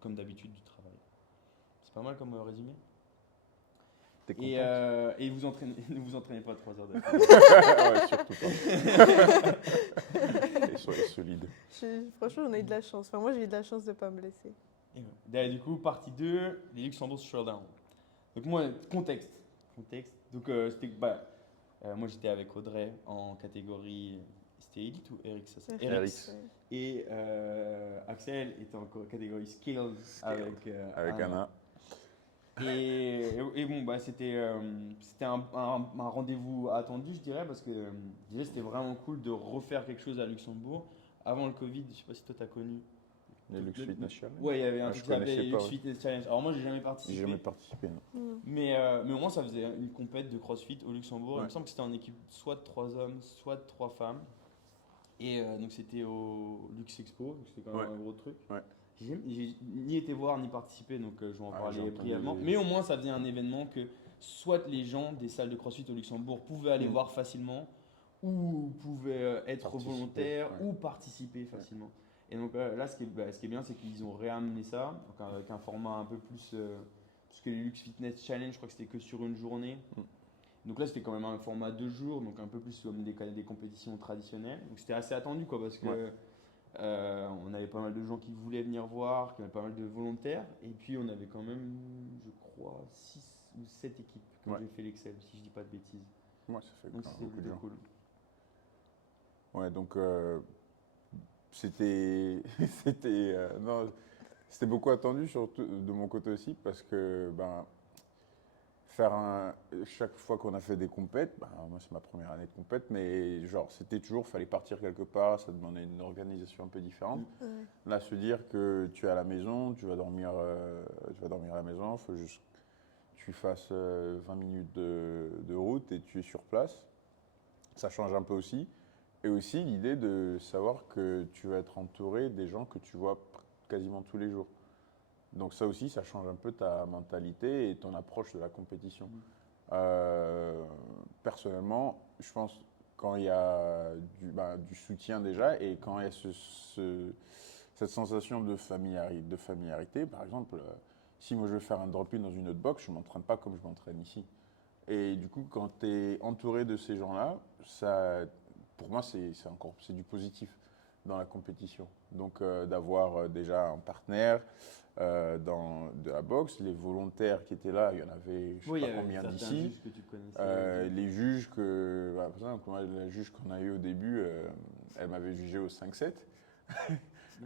comme d'habitude du travail. C'est pas mal comme résumé. T'es content? Et vous ne vous entraînez pas 3 heures de Ouais, surtout pas. Et soyez solide. Franchement, on a eu de la chance. Enfin, moi, j'ai eu de la chance de pas me blesser. Et du coup, partie 2, les Luxembourg Showdown. Donc moi, contexte. Donc moi j'étais avec Audrey en catégorie, c'était Elite ou Eric ça RX. RX. Ouais. Et Axel était en catégorie Skills avec Anna. Et bon, c'était un rendez-vous attendu, je dirais, parce que déjà c'était vraiment cool de refaire quelque chose à Luxembourg. Avant le Covid, je sais pas si toi t'as connu. Le Lux Fitness Challenge. Ouais, il y avait un Ah, truc je qui s'appelait connaissais pas, Lux ouais. Fitness Challenge. Alors moi, j'ai jamais J'ai participé. jamais participé, non. Mais au moins, ça faisait une compète de CrossFit au Luxembourg. Il Ouais. me semble que c'était en équipe soit de 3 hommes, soit de 3 femmes. Et donc, c'était au Lux Expo. Donc c'était quand même Ouais. un gros truc. Ouais. J'ai ni été voir ni participé, donc je vais en Ah, parler j'ai entendu brièvement. les- Mais au moins, ça faisait un événement que soit les gens des salles de CrossFit au Luxembourg pouvaient aller Mm. voir facilement, ou pouvaient être Participer, volontaires, ouais. ou participer facilement. Et donc là, ce qui est bien, c'est qu'ils ont réamené ça, donc avec un format un peu plus. Parce que les Lux Fitness Challenge, je crois que c'était que sur une journée. Mm. Donc là, c'était quand même un format 2 jours, donc un peu plus comme des compétitions traditionnelles. Donc c'était assez attendu, quoi, parce que Ouais. on avait pas mal de gens qui voulaient venir voir, qui avaient pas mal de volontaires. Et puis on avait quand même, je crois, 6 ou 7 équipes quand Ouais. j'ai fait l'Excel, si je dis pas de bêtises. Ouais, ça fait Donc quand même c'était beaucoup de plutôt gens. cool. Ouais, donc c'était non, c'était beaucoup attendu surtout de mon côté aussi parce que chaque fois qu'on a fait des compètes, moi c'est ma première année de compète, mais genre c'était toujours fallait partir quelque part, ça demandait une organisation un peu différente. Ouais. Là, se dire que tu es à la maison, tu vas dormir à la maison, faut juste tu fasses 20 minutes de route et tu es sur place. Ça change un peu aussi. Et aussi l'idée de savoir que tu vas être entouré des gens que tu vois quasiment tous les jours. Donc ça aussi, ça change un peu ta mentalité et ton approche de la compétition. Personnellement, je pense quand il y a du soutien déjà et quand il y a cette sensation de familiarité, par exemple, si moi je veux faire un drop-in dans une autre box, je ne m'entraîne pas comme je m'entraîne ici. Et du coup, quand tu es entouré de ces gens-là, pour moi, c'est du positif dans la compétition. Donc, d'avoir déjà un partenaire de la boxe, les volontaires qui étaient là, il y en avait je ne sais pas combien d'ici. Juges que tu connaissais. Les juges par exemple, la juge qu'on a eue au début, elle m'avait jugé au 5-7.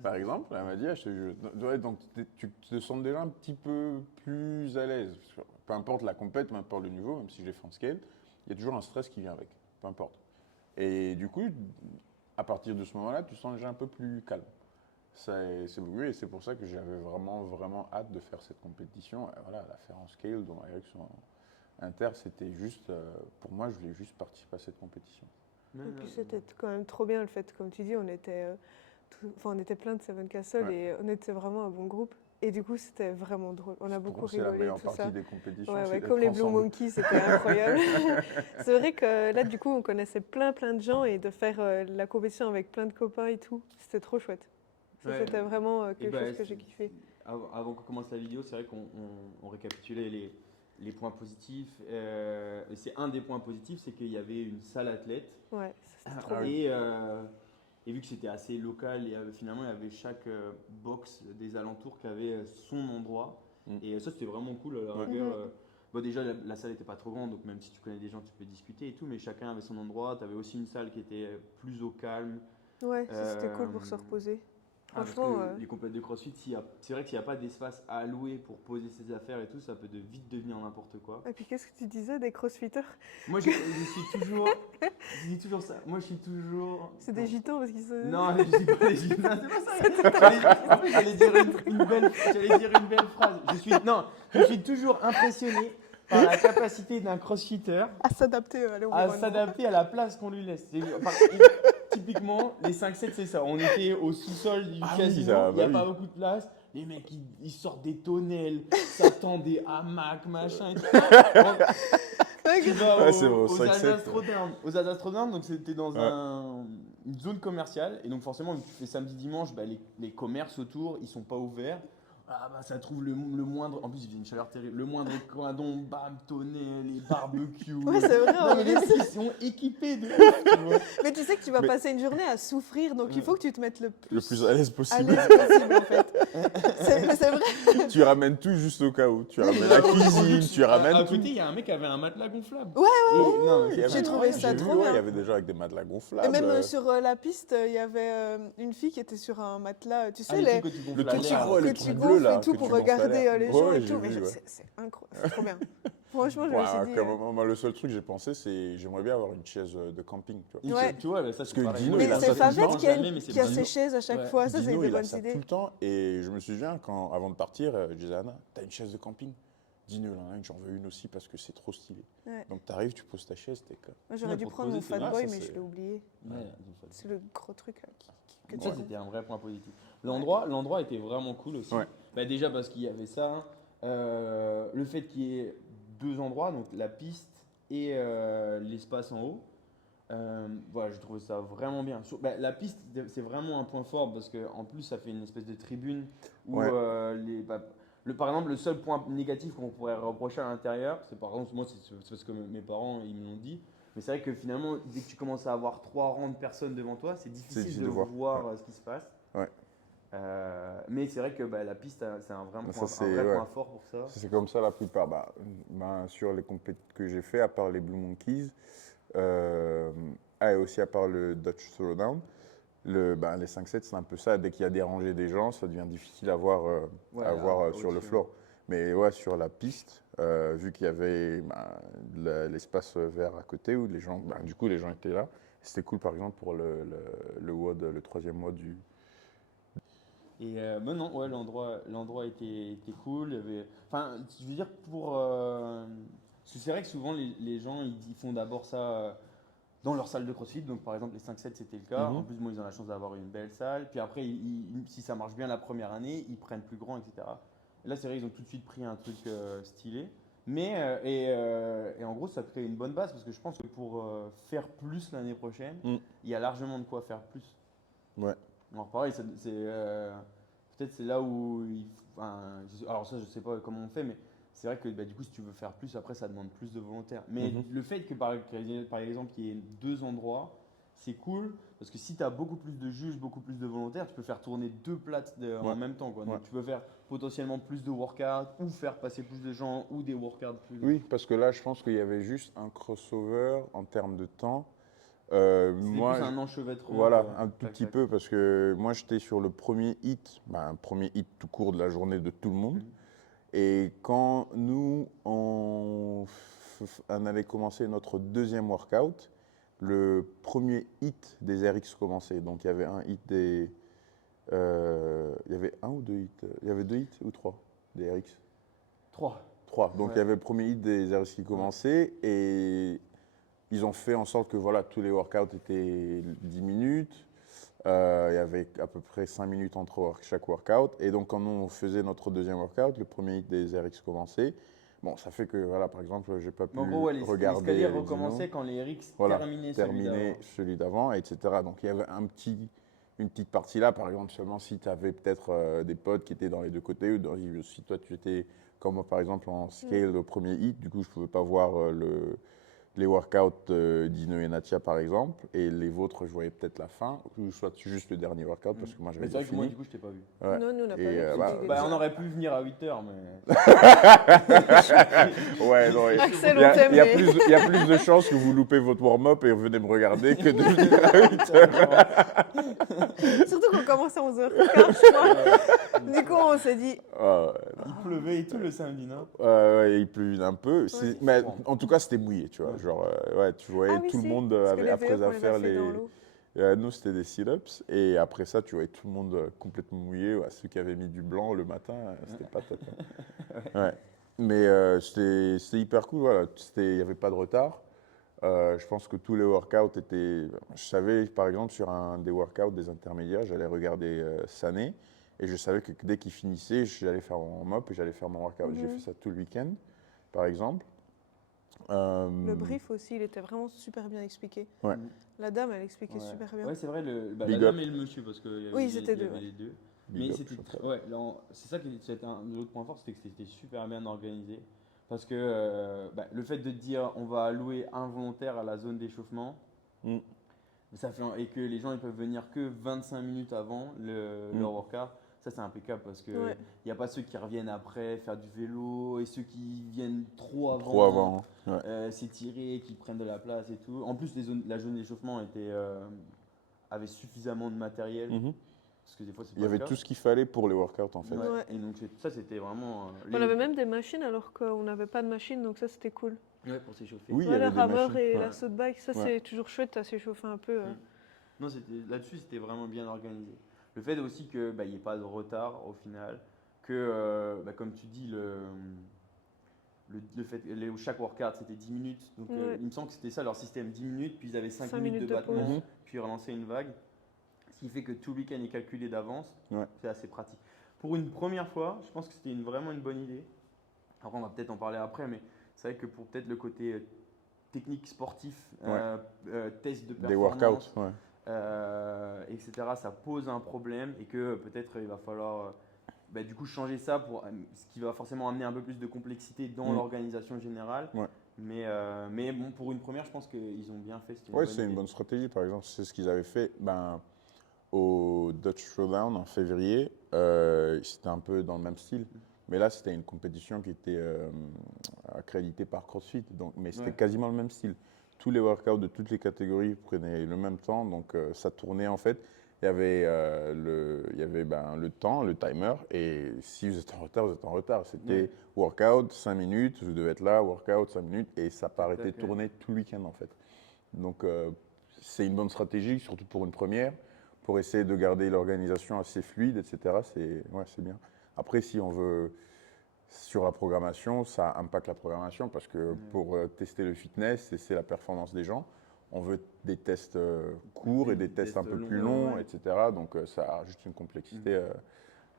Par exemple, elle m'a dit, donc tu te sens déjà un petit peu plus à l'aise. Peu importe la compète, peu importe le niveau, même si je l'ai fait en scale, il y a toujours un stress qui vient avec, peu importe. Et du coup, à partir de ce moment-là, tu te sens déjà un peu plus calme. C'est beaucoup et c'est pour ça que j'avais vraiment, vraiment hâte de faire cette compétition. Et voilà, la faire en scale, dans la direction inter, c'était juste, pour moi, je voulais juste participer à cette compétition. Et puis c'était quand même trop bien le fait, comme tu dis, on était plein de Seven Castle et on était vraiment un bon groupe. Et du coup, c'était vraiment drôle. On a beaucoup rigolé. C'est la meilleure tout partie ça. des compétitions. Ouais, comme les Blue Monkeys, c'était incroyable. C'est vrai que là, du coup, on connaissait plein de gens et de faire la compétition avec plein de copains et tout, c'était trop chouette. C'était vraiment quelque chose que j'ai kiffé. Avant qu'on commence la vidéo, c'est vrai qu'on récapitulait les points positifs. C'est un des points positifs, c'est qu'il y avait une salle athlète. Ouais, c'était trop bien. Et vu que c'était assez local, finalement, il y avait chaque box des alentours qui avait son endroit. Et ça, c'était vraiment cool. À la rigueur, déjà, la salle n'était pas trop grande, donc même si tu connais des gens, tu peux discuter et tout. Mais chacun avait son endroit. Tu avais aussi une salle qui était plus au calme. Ouais, ça, c'était cool pour se reposer. Franchement, les compètes de CrossFit, c'est vrai que s'il n'y a pas d'espace à allouer pour poser ses affaires et tout, ça peut vite devenir n'importe quoi. Et puis qu'est-ce que tu disais des crossfitters? Moi, je suis toujours. Je dis toujours ça. Moi, je suis toujours. C'est des gitans parce qu'ils se. Non, je dis pas des gitans. C'est pas ça. En fait, j'allais dire une belle phrase. Je suis toujours impressionné par la capacité d'un crossfitter à s'adapter à la place qu'on lui laisse. Typiquement, les 5-7, c'est ça. On était au sous-sol du casino, il n'y a pas beaucoup de place. Les mecs, ils sortent des tonnelles, s'attendent des hamacs, machin. Tu vas aux Astrodome, donc c'était dans une zone commerciale. Et donc forcément, vu que tu fais samedi, dimanche, les commerces autour, ils sont pas ouverts. Ça trouve le moindre. En plus, il faisait une chaleur terrible. Le moindre cordon, bam, tonnelle, les barbecues. Ouais, c'est vrai. Non, mais les mecs, ils sont équipés de ouf, tu vois. Mais tu sais que tu vas passer une journée à souffrir, donc il faut que tu te mettes le plus à l'aise possible. En fait. C'est vrai. Tu ramènes tout juste au cas où. Tu ramènes la cuisine, tu ramènes à tout. À côté, il y a un mec qui avait un matelas gonflable. Ouais. J'ai trouvé ça trop bien. Il y avait des gens avec des matelas gonflables. Et même sur la piste, il y avait une fille qui était sur un matelas. Tu sais, le truc que tu gonfles et tout pour regarder les gens et tout. Mais c'est incroyable, c'est trop bien. Franchement, je me suis dit. Moi, le seul truc que j'ai pensé, c'est j'aimerais bien avoir une chaise de camping. Tu vois. Ouais. Tu vois, ça, c'est pareil. Mais c'est Favette qui a ses chaises à chaque fois. Ça, c'est une bonne idée. Tout le temps. Et je me souviens, avant de partir, je disais Anna, t'as une chaise de camping? Dis-nous, j'en veux une aussi parce que c'est trop stylé. Ouais. Donc t'arrives, tu poses ta chaise, t'es comme. Moi, j'aurais dû prendre mon Fatboy, mais je l'ai oublié. C'est le gros truc. Ça, c'était un vrai point positif. L'endroit était vraiment cool aussi. Ouais. Déjà parce qu'il y avait ça. Le fait qu'il y ait deux endroits, donc la piste et l'espace en haut. Voilà, je trouvais ça vraiment bien. La piste, c'est vraiment un point fort parce qu'en plus, ça fait une espèce de tribune où par exemple, le seul point négatif qu'on pourrait reprocher à l'intérieur, c'est par exemple, moi, c'est parce que mes parents ils me l'ont dit, mais c'est vrai que finalement, dès que tu commences à avoir 3 rangs de personnes devant toi, c'est difficile de voir ce qui se passe. Ouais. Mais c'est vrai que la piste, c'est un vrai point fort pour ça. C'est comme ça la plupart. Sur les compétitions que j'ai fait, à part les Blue Monkeys, et aussi à part le Dutch Throwdown, les 5-7, c'est un peu ça. Dès qu'il y a des rangées des gens, ça devient difficile à voir, sur le floor. Mais sur la piste, vu qu'il y avait l'espace vert à côté où les gens, du coup, les gens étaient là. C'était cool, par exemple, pour le 3e WOD Et non, ouais, l'endroit était cool. Il y avait, enfin, je veux dire parce que c'est vrai que souvent les gens ils font d'abord ça dans leur salle de CrossFit. Donc par exemple les 5-7 c'était le cas. En Mhm. plus moi ils ont la chance d'avoir une belle salle. Puis après si ça marche bien la première année, ils prennent plus grand, etc. Et là c'est vrai ils ont tout de suite pris un truc stylé. Et en gros ça crée une bonne base parce que je pense que pour faire plus l'année prochaine, Mm. il y a largement de quoi faire plus. Ouais. Alors pareil, peut-être c'est là où enfin, alors ça je sais pas comment on fait, mais c'est vrai que bah, du coup si tu veux faire plus, après ça demande plus de volontaires. Mais Mhm. le fait que par exemple il y ait deux endroits, c'est cool parce que si tu as beaucoup plus de juges, beaucoup plus de volontaires, tu peux faire tourner deux plates Ouais. en même temps, quoi. Ouais. Donc tu peux faire potentiellement plus de workouts ou faire passer plus de gens ou des workouts plus. Oui, parce que là, je pense qu'il y avait juste un crossover en termes de temps. C'était Moi, plus un enchevêtrement, voilà, quoi. un tout Tac, petit tac. peu, parce que moi, j'étais sur le premier hit, un premier hit tout court de la journée de tout le monde. Mhm. Et quand nous, on allait commencer notre deuxième workout, le premier hit des RX commençait. Donc, il y avait un hit des. Il y avait un ou deux hits? Il y avait deux hits ou trois des RX? 3. Trois. Donc, il y Ouais. avait le premier hit des RX qui commençait et ils ont fait en sorte que voilà, tous les workouts étaient 10 minutes. Il y avait à peu près 5 minutes entre chaque workout. Et donc, quand on faisait notre deuxième workout, le premier hit des RX commençait. Bon, ça fait que, voilà, par exemple, j'ai pas Mais en pu gros, ouais, l'escalier regarder les recommençait dinos. quand les RX Voilà, terminaient celui terminer d'avant. celui d'avant, etc. Donc, il y avait une petite partie là, par exemple, seulement si tu avais peut-être des potes qui étaient dans les deux côtés, ou si toi, tu étais, comme moi, par exemple, en scale au premier hit, du coup, je pouvais pas voir les workouts d'Ino et Natia par exemple, et les vôtres, je voyais peut-être la fin, ou soit juste le dernier workout, parce que moi j'avais Mais c'est déjà vrai que moi, fini. du coup, je t'ai pas vu. Ouais. Non, nous, on n'a pas Et, vu. parce qu'il était On là. aurait pu venir à 8h, mais. ouais, non, Axel, on t'aime, mais- il y a plus de chances que vous loupez votre warm-up et venez me regarder que de venir à 8h. Surtout qu'on commence à 11h15, je crois. Du coup, on s'est dit, Il pleuvait et tout le samedi, non? Ouais, il pleut un peu. Ouais. Mais Froid. en tout cas, c'était mouillé, tu vois. Ouais. Genre, ouais, tu voyais ah oui, tout le si, monde parce que les après VE, on à les a faire fait dans l'eau. Nous, c'était des sit-ups. Et après ça, tu voyais tout le monde complètement mouillé. Ouais, ceux qui avaient mis du blanc le matin, c'était pas top. Hein. Ouais. Mais c'était hyper cool. Voilà. Il n'y avait pas de retard. Je pense que tous les workouts étaient. Je savais, par exemple, sur un des workouts des intermédiaires, j'allais regarder Sané. Et je savais que dès qu'il finissait, j'allais faire mon mop et j'allais faire mon workout. J'ai fait ça tout le week-end, par exemple. Le brief aussi, il était vraiment super bien expliqué. Ouais. La dame, elle expliquait Ouais. super bien. Ouais, c'est vrai, la Big dame up. et le monsieur, parce qu'il y avait, Oui, c'était il y deux, avait ouais. les deux. Big Mais up, c'était je ouais, c'est ça qui c'était un autre point fort, c'était que c'était super bien organisé. Parce que le fait de dire on va allouer un volontaire à la zone d'échauffement, Mm. et que les gens ils peuvent venir que 25 minutes avant leur workout, ça c'est impeccable parce que Ouais. il n'y a pas ceux qui reviennent après faire du vélo et ceux qui viennent trop avant, Trop avant. Ouais. s'étirer, qui prennent de la place et tout. En plus, la zone d'échauffement avait suffisamment de matériel Mhm. parce que des fois c'est Il y pas le avait cas. tout ce qu'il fallait pour les workouts, en fait. Ouais. Ouais. Et donc ça c'était vraiment. On avait même des machines alors qu'on n'avait pas de machine, donc ça c'était cool. Ouais, pour s'échauffer. Oui, il y Ouais, avait la des rameur machines. et Ouais. la saut bike, ça Ouais. c'est toujours chouette à s'échauffer un peu. Non, là-dessus c'était vraiment bien organisé. Le fait aussi que il n'y ait pas de retard au final, que comme tu dis le fait chaque workout c'était 10 minutes. Donc Ouais. il me semble que c'était ça leur système 10 minutes, puis ils avaient 5 5 minutes de minutes de battement, pause. puis ils relançaient une vague. Ce qui fait que tout le week-end est calculé d'avance. Ouais. C'est assez pratique. Pour une première fois, je pense que c'était vraiment une bonne idée. Après, on va peut-être en parler après, mais c'est vrai que pour peut-être le côté technique sportif, test de Des performance, workouts, ouais. etc., ça pose un problème et que peut-être il va falloir du coup changer ça pour ce qui va forcément amener un peu plus de complexité dans l'organisation générale. Ouais. Mais bon, pour une première, je pense qu'ils ont bien fait. Ouais, c'est une bonne stratégie, par exemple. C'est ce qu'ils avaient fait au Dutch Showdown en février. C'était un peu dans le même style. Mais là, c'était une compétition qui était accréditée par CrossFit. Donc, mais c'était quasiment le même style. Tous les workouts de toutes les catégories prenaient le même temps. Donc, ça tournait en fait. Il y avait, le temps, le timer. Et si vous êtes en retard, vous êtes en retard. C'était workout, 5 minutes. Vous devez être là, workout, 5 minutes. Et ça n'a pas arrêté de tourner tout le week-end en fait. Donc, c'est une bonne stratégie, surtout pour une première. pour essayer de garder l'organisation assez fluide, etc. C'est bien. Après, si on veut, sur la programmation, ça impacte la programmation parce que pour tester le fitness, c'est la performance des gens. On veut des tests courts et des tests un peu plus longs, ouais. etc. Donc, ça rajoute une complexité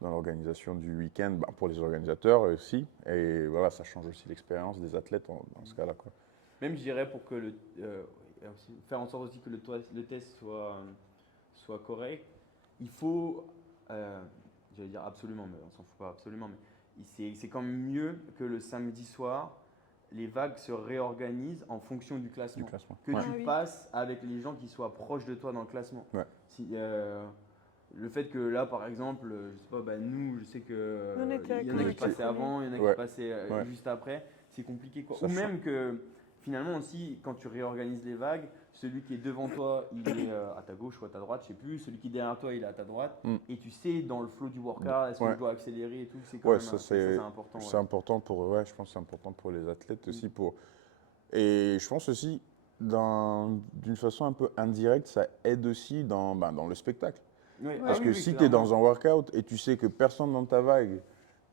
dans l'organisation du week-end, pour les organisateurs aussi. Et voilà, ça change aussi l'expérience des athlètes dans ce cas-là, quoi. Même, je dirais, pour que faire en sorte aussi que le test soit correct, il faut, j'allais dire absolument, mais on s'en fout pas absolument, mais c'est quand même mieux que le samedi soir, les vagues se réorganisent en fonction du classement. Que Ouais. tu Ah oui. passes avec les gens qui soient proches de toi dans le classement. Ouais. Le fait que là, par exemple, je sais pas, nous, je sais que On était il y en a qui avec passaient avant, il y en a Ouais. qui passaient Ouais. juste après, c'est compliqué, quoi. Ça Ou change. même que finalement aussi, quand tu réorganises les vagues, celui qui est devant toi, il est à ta gauche ou à ta droite, je sais plus. Celui qui est derrière toi, il est à ta droite. Mm. Et tu sais, dans le flow du workout, est-ce que Ouais. je dois accélérer et tout, c'est quand Ouais, même ça, c'est important. c'est Ouais. important je pense que c'est important pour les athlètes aussi. Et je pense aussi, d'une façon un peu indirecte, ça aide aussi dans le spectacle. Ouais, Parce que si tu es dans un workout et tu sais que personne dans ta vague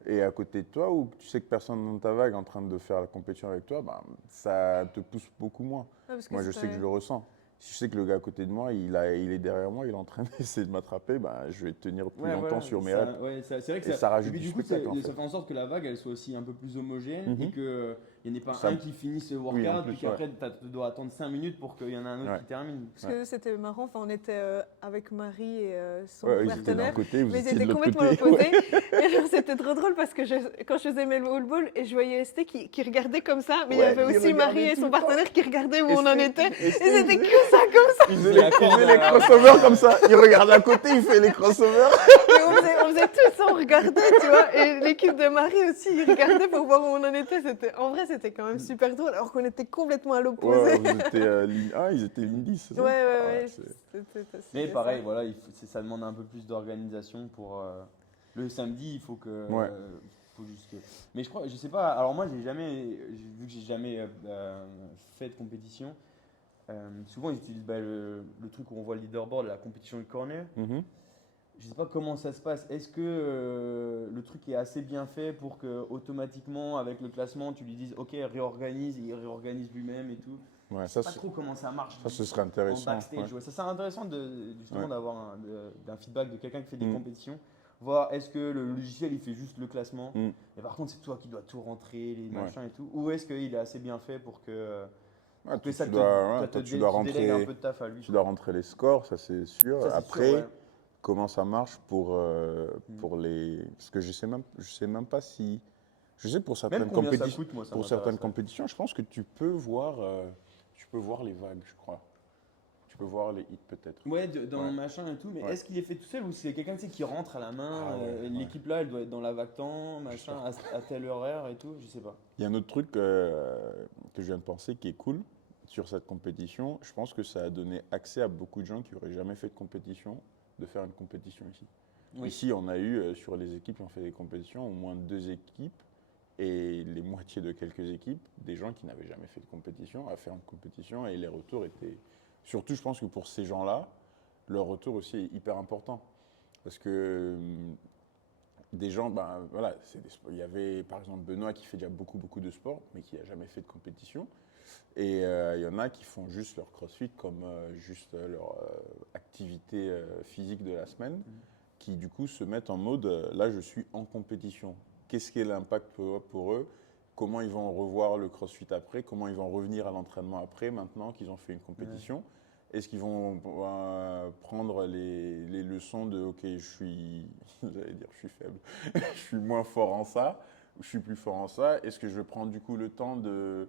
est à côté de toi, ou que tu sais que personne dans ta vague est en train de faire la compétition avec toi, ça te pousse beaucoup moins. Ouais, parce que Moi, je sais que je c'était- le ressens. Si je sais que le gars à côté de moi, il est derrière moi, il est en train d'essayer de m'attraper, je vais tenir plus longtemps sur mes reps. Ouais, c'est vrai que Et ça rajoute et puis du du coup, spectacle, en ça fait. fait en sorte que la vague, elle soit aussi un peu plus homogène Mhm. et qu'il n'y en ait pas Ça- un qui finisse le Oui, en workout, plus, puis qu'après, tu dois attendre 5 minutes pour qu'il y en ait un autre Ouais. qui termine. Parce que c'était marrant, enfin, on était avec Marie et son Ouais, ils étaient d'un partenaire, côté, vous mais ils étiez de étaient l'autre complètement côté. opposés. Et genre, c'était trop drôle parce que quand je faisais mes wall ball et je voyais Esté qui regardait comme ça, mais il y Ouais, avait il aussi Marie regardait et tout son le temps. partenaire qui regardaient où on en était. Et Esté, c'était il que ça comme ça. Il faisait les crossovers comme ça. Il regarde à côté, il fait les crossovers. Et on faisait tout ça, on regardait, tu vois. Et l'équipe de Marie aussi, ils regardaient pour voir où on en était. En vrai, c'était quand même super drôle, alors qu'on était complètement à l'opposé. Ouais, vous étiez ligne 1, ils étaient ligne 10, c'est ça? Ouais. C'est- Mais pareil, voilà, ça demande un peu plus d'organisation pour le samedi. Il faut que. Ouais. Faut juste mais je sais pas. Alors moi, vu que j'ai jamais fait de compétition, souvent ils utilisent le truc où on voit le leaderboard, la compétition de corner. Mhm. Je sais pas comment ça se passe. Est-ce que le truc est assez bien fait pour que automatiquement, avec le classement, tu lui dises OK, réorganise, et il réorganise lui-même et tout. Ouais, Je sais pas trop comment ça marche. ça, ce serait En intéressant. backstage, Ouais. ouais. Ça serait intéressant justement Ouais. d'avoir d'un feedback de quelqu'un qui fait des Mm. compétitions. Voir est-ce que le logiciel il fait juste le classement Mm. et par contre c'est toi qui dois tout rentrer, les Ouais. machins et tout. Ou est-ce qu'il est assez bien fait pour que, Ouais, que tu dois tu délègues un peu de taf à lui. tu dois rentrer les scores, ça c'est sûr. Ça, c'est Après, sûr, ouais. comment ça marche pour les. Parce que je sais même pas si. Je sais pour certaines Même combien ça compétitions. coûte, moi ça Pour certaines m'intéresserait. compétitions, je pense que tu peux voir les vagues, je crois. Tu peux voir les hits peut-être. Ouais, dans Ouais. machin et tout, mais Ouais. est-ce qu'il est fait tout seul ou c'est quelqu'un tu sais, qui rentre à la main Ah ouais, ouais. l'équipe là elle doit être dans la vague-temps, machin, à telle horaire et tout, je sais pas. Il y a un autre truc que je viens de penser qui est cool sur cette compétition. Je pense que ça a donné accès à beaucoup de gens qui n'auraient jamais fait de compétition, de faire une compétition ici. Oui. Ici, on a eu, sur les équipes qui ont fait des compétitions, au moins 2 équipes et les moitiés de quelques équipes, des gens qui n'avaient jamais fait de compétition, à faire une compétition et les retours étaient. Surtout, je pense que pour ces gens-là, leur retour aussi est hyper important. Parce que des gens, voilà, il y avait par exemple Benoît qui fait déjà beaucoup de sport, mais qui n'a jamais fait de compétition. Et il y en a qui font juste leur crossfit comme juste leur activité physique de la semaine, qui du coup se mettent en mode là je suis en compétition. Qu'est-ce qui est l'impact pour eux? Comment ils vont revoir le crossfit après? Comment ils vont revenir à l'entraînement après, maintenant qu'ils ont fait une compétition? Est-ce qu'ils vont prendre les leçons de OK, j'allais dire je suis faible, je suis moins fort en ça, ou je suis plus fort en ça? Est-ce que je vais prendre du coup le temps de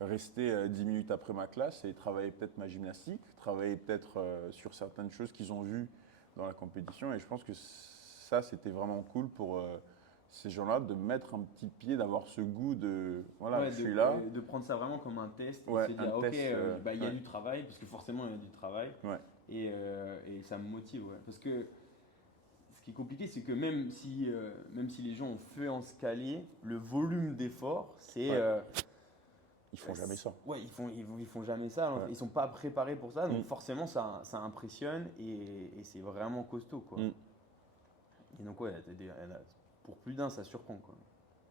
rester 10 minutes après ma classe et travailler peut-être ma gymnastique, travailler peut-être sur certaines choses qu'ils ont vues dans la compétition? Et je pense que ça, c'était vraiment cool pour ces gens-là de mettre un petit pied, d'avoir ce goût de voilà, Ouais, je suis là. de prendre ça vraiment comme un test Ouais, et se dire un ok, test, il y a ouais. du travail, parce que forcément il y a du travail, Ouais. et ça me motive. Ouais. Parce que ce qui est compliqué, c'est que même si les gens ont fait en scaler, le volume d'effort, c'est. Ouais. ils font jamais ça. Ouais, ils font jamais ça. Ouais. Ils sont pas préparés pour ça, donc Mm. forcément ça impressionne et c'est vraiment costaud, quoi. Mm. Et donc ouais, pour plus d'un, ça surprend, quoi.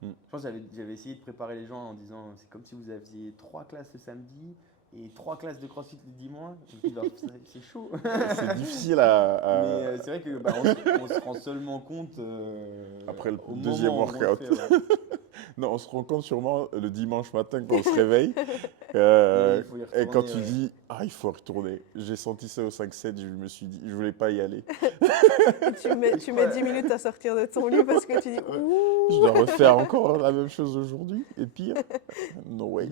Mm. Je pense que j'avais essayé de préparer les gens en disant c'est comme si vous aviez 3 classes le samedi et 3 classes de CrossFit le dimanche. Je dis, alors, c'est chaud. C'est difficile à. Mais c'est vrai que on se rend seulement compte Après le au deuxième moment où on le workout. fait, ouais. Non, on se rend compte sûrement le dimanche matin quand on se réveille. Et il faut y Et quand retourner, tu ouais. dis, ah, il faut retourner. J'ai senti ça au 5-7, je me suis dit, je voulais pas y aller. Tu mets 10 minutes à sortir de ton lit parce que tu dis Ouais. ouh. Je dois refaire encore la même chose aujourd'hui. Et pire, no way.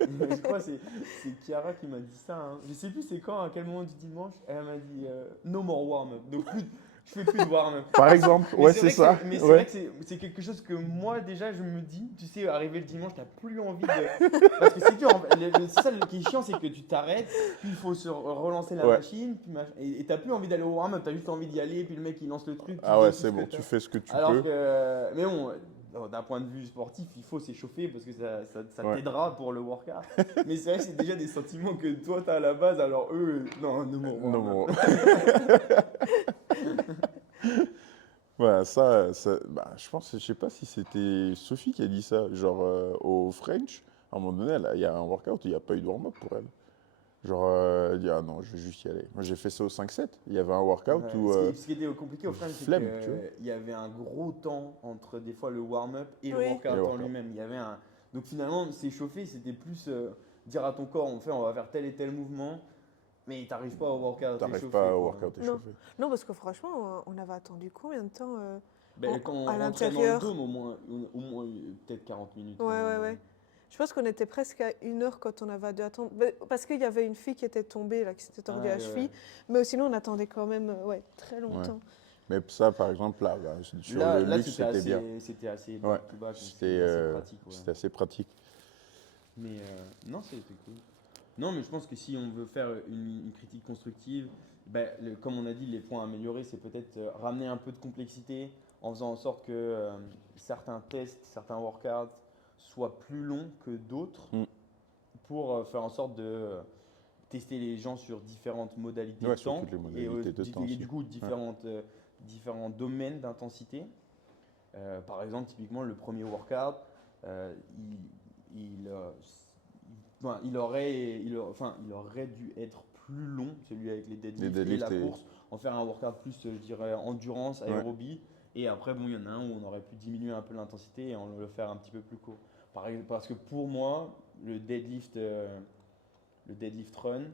Je crois que c'est Chiara qui m'a dit ça, hein. Je sais plus c'est quand, à quel moment du dimanche, elle m'a dit no more warm-up. Donc je fais plus de warm-up. Par exemple, Mais ouais, c'est c'est vrai ça. que mais c'est Ouais. vrai que c'est quelque chose que moi déjà je me dis, tu sais, arrivé le dimanche, t'as plus envie de. Parce que c'est dur, c'est ça qui est chiant, c'est que tu t'arrêtes, puis il faut se relancer la Ouais. machine, puis et t'as plus envie d'aller au warm-up, t'as juste envie d'y aller, puis le mec il lance le truc. tu Ah donnes ouais, tout c'est ce que bon, t'as. tu fais ce que tu Alors peux. que. Mais bon. D'un point de vue sportif, il faut s'échauffer parce que ça Ouais. t'aidera pour le workout. Mais c'est vrai que c'est déjà des sentiments que toi tu as à la base, alors eux, non, no more No warm-up. more. Ouais, ça, bah, je pense, je sais pas si c'était Sophie qui a dit ça. Genre, au French, à un moment donné, il y a un workout, il n'y a pas eu de warm-up pour elle. Genre, elle dit, ah non, je vais juste y aller. Moi, j'ai fait ça au 5-7. Il y avait un workout Ouais, où. ce qui était compliqué au final, c'est flemme, tu vois. qu'il y avait un gros temps entre des fois le warm-up et le Oui. workout Et le en workout. lui-même. Il y avait un. Donc finalement, s'échauffer, c'était plus dire à ton corps, on va faire tel et tel mouvement, mais t'arrives pas au workout à T'arrives t'échauffer, pas au quoi. workout Non. échauffé. Non, parce que franchement, on avait attendu combien de temps Ben, quand on à rentrait dans le l'intérieur? dôme, au moins peut-être 40 minutes. Ouais. Je pense qu'on était presque à 1 heure quand on avait dû attendre. Parce qu'il y avait une fille qui était tombée, là, qui s'était tordue Ah, la cheville. Mais sinon, on attendait quand même très longtemps. Mais ça, par exemple, là, bah, sur le luxe, c'était bien. C'était assez Ouais, back-to-back, donc c'était assez pratique. Ouais. c'était assez pratique. Mais non, c'était cool. Non, mais je pense que si on veut faire une critique constructive, ben, comme on a dit, les points à améliorer, c'est peut-être ramener un peu de complexité en faisant en sorte que certains tests, certains workouts soient plus longs que d'autres Mm. pour faire en sorte de tester les gens sur différentes modalités Ouais, de sur temps toutes les modalités de temps et aussi. du coup différents domaines d'intensité. Par exemple, typiquement, le premier workout, il aurait dû être plus long, celui avec les deadlifts, et la course, en faire un workout plus, je dirais, endurance, aérobie. Et après, bon, il y en a un où on aurait pu diminuer un peu l'intensité et le faire un petit peu plus court. Parce que pour moi, le deadlift run,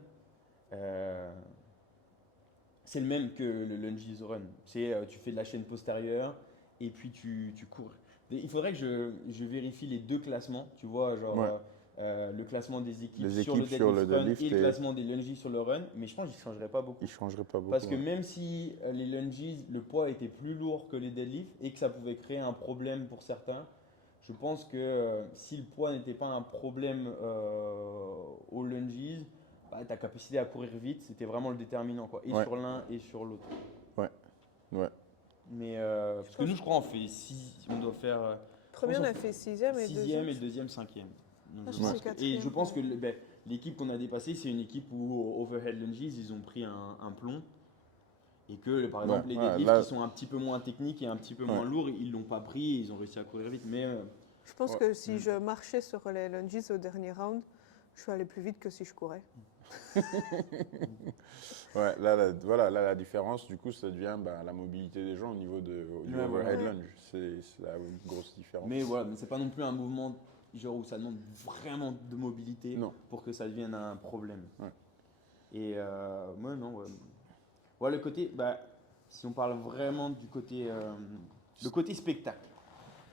c'est le même que le lunges run. C'est tu fais de la chaîne postérieure et puis tu cours. Il faudrait que je vérifie les deux classements, tu vois, genre Ouais. le classement des équipes, Les sur équipes le sur le deadlift run deadlift et le et- classement des lunges sur le run, mais je pense que je ne changerait pas beaucoup. Il changerait pas beaucoup. Parce que ouais. même si les lunges, le poids était plus lourd que les deadlifts et que ça pouvait créer un problème pour certains, je pense que si le poids n'était pas un problème aux lunges, bah, ta capacité à courir vite, c'était vraiment le déterminant, quoi. Et Ouais. sur l'un et sur l'autre. Ouais. Mais parce que nous, je crois, on doit faire Premier, on a fait 6e et sixième deuxième. et deuxième, cinquième. Ah, je Ouais. sais Et quatrième. je pense que l'équipe qu'on a dépassée, c'est une équipe où au overhead lunges, ils ont pris un plomb. Et que par exemple, les deadlifts là- qui sont un petit peu moins techniques et un petit peu moins Ouais. lourds, ils l'ont pas pris et ils ont réussi à courir vite. Mais Je pense Ouais. que si je marchais sur les lunges au dernier round, je suis allé plus vite que si je courais. Ouais, voilà, là, la différence, du coup, ça devient la mobilité des gens au niveau du Ouais, overhead voilà. lunge. C'est la grosse différence. Mais voilà, mais c'est pas non plus un mouvement genre où ça demande vraiment de mobilité Non. pour que ça devienne un problème. Ouais. Et moi non, ouais. Ouais, le côté, si on parle vraiment du côté, le côté spectacle.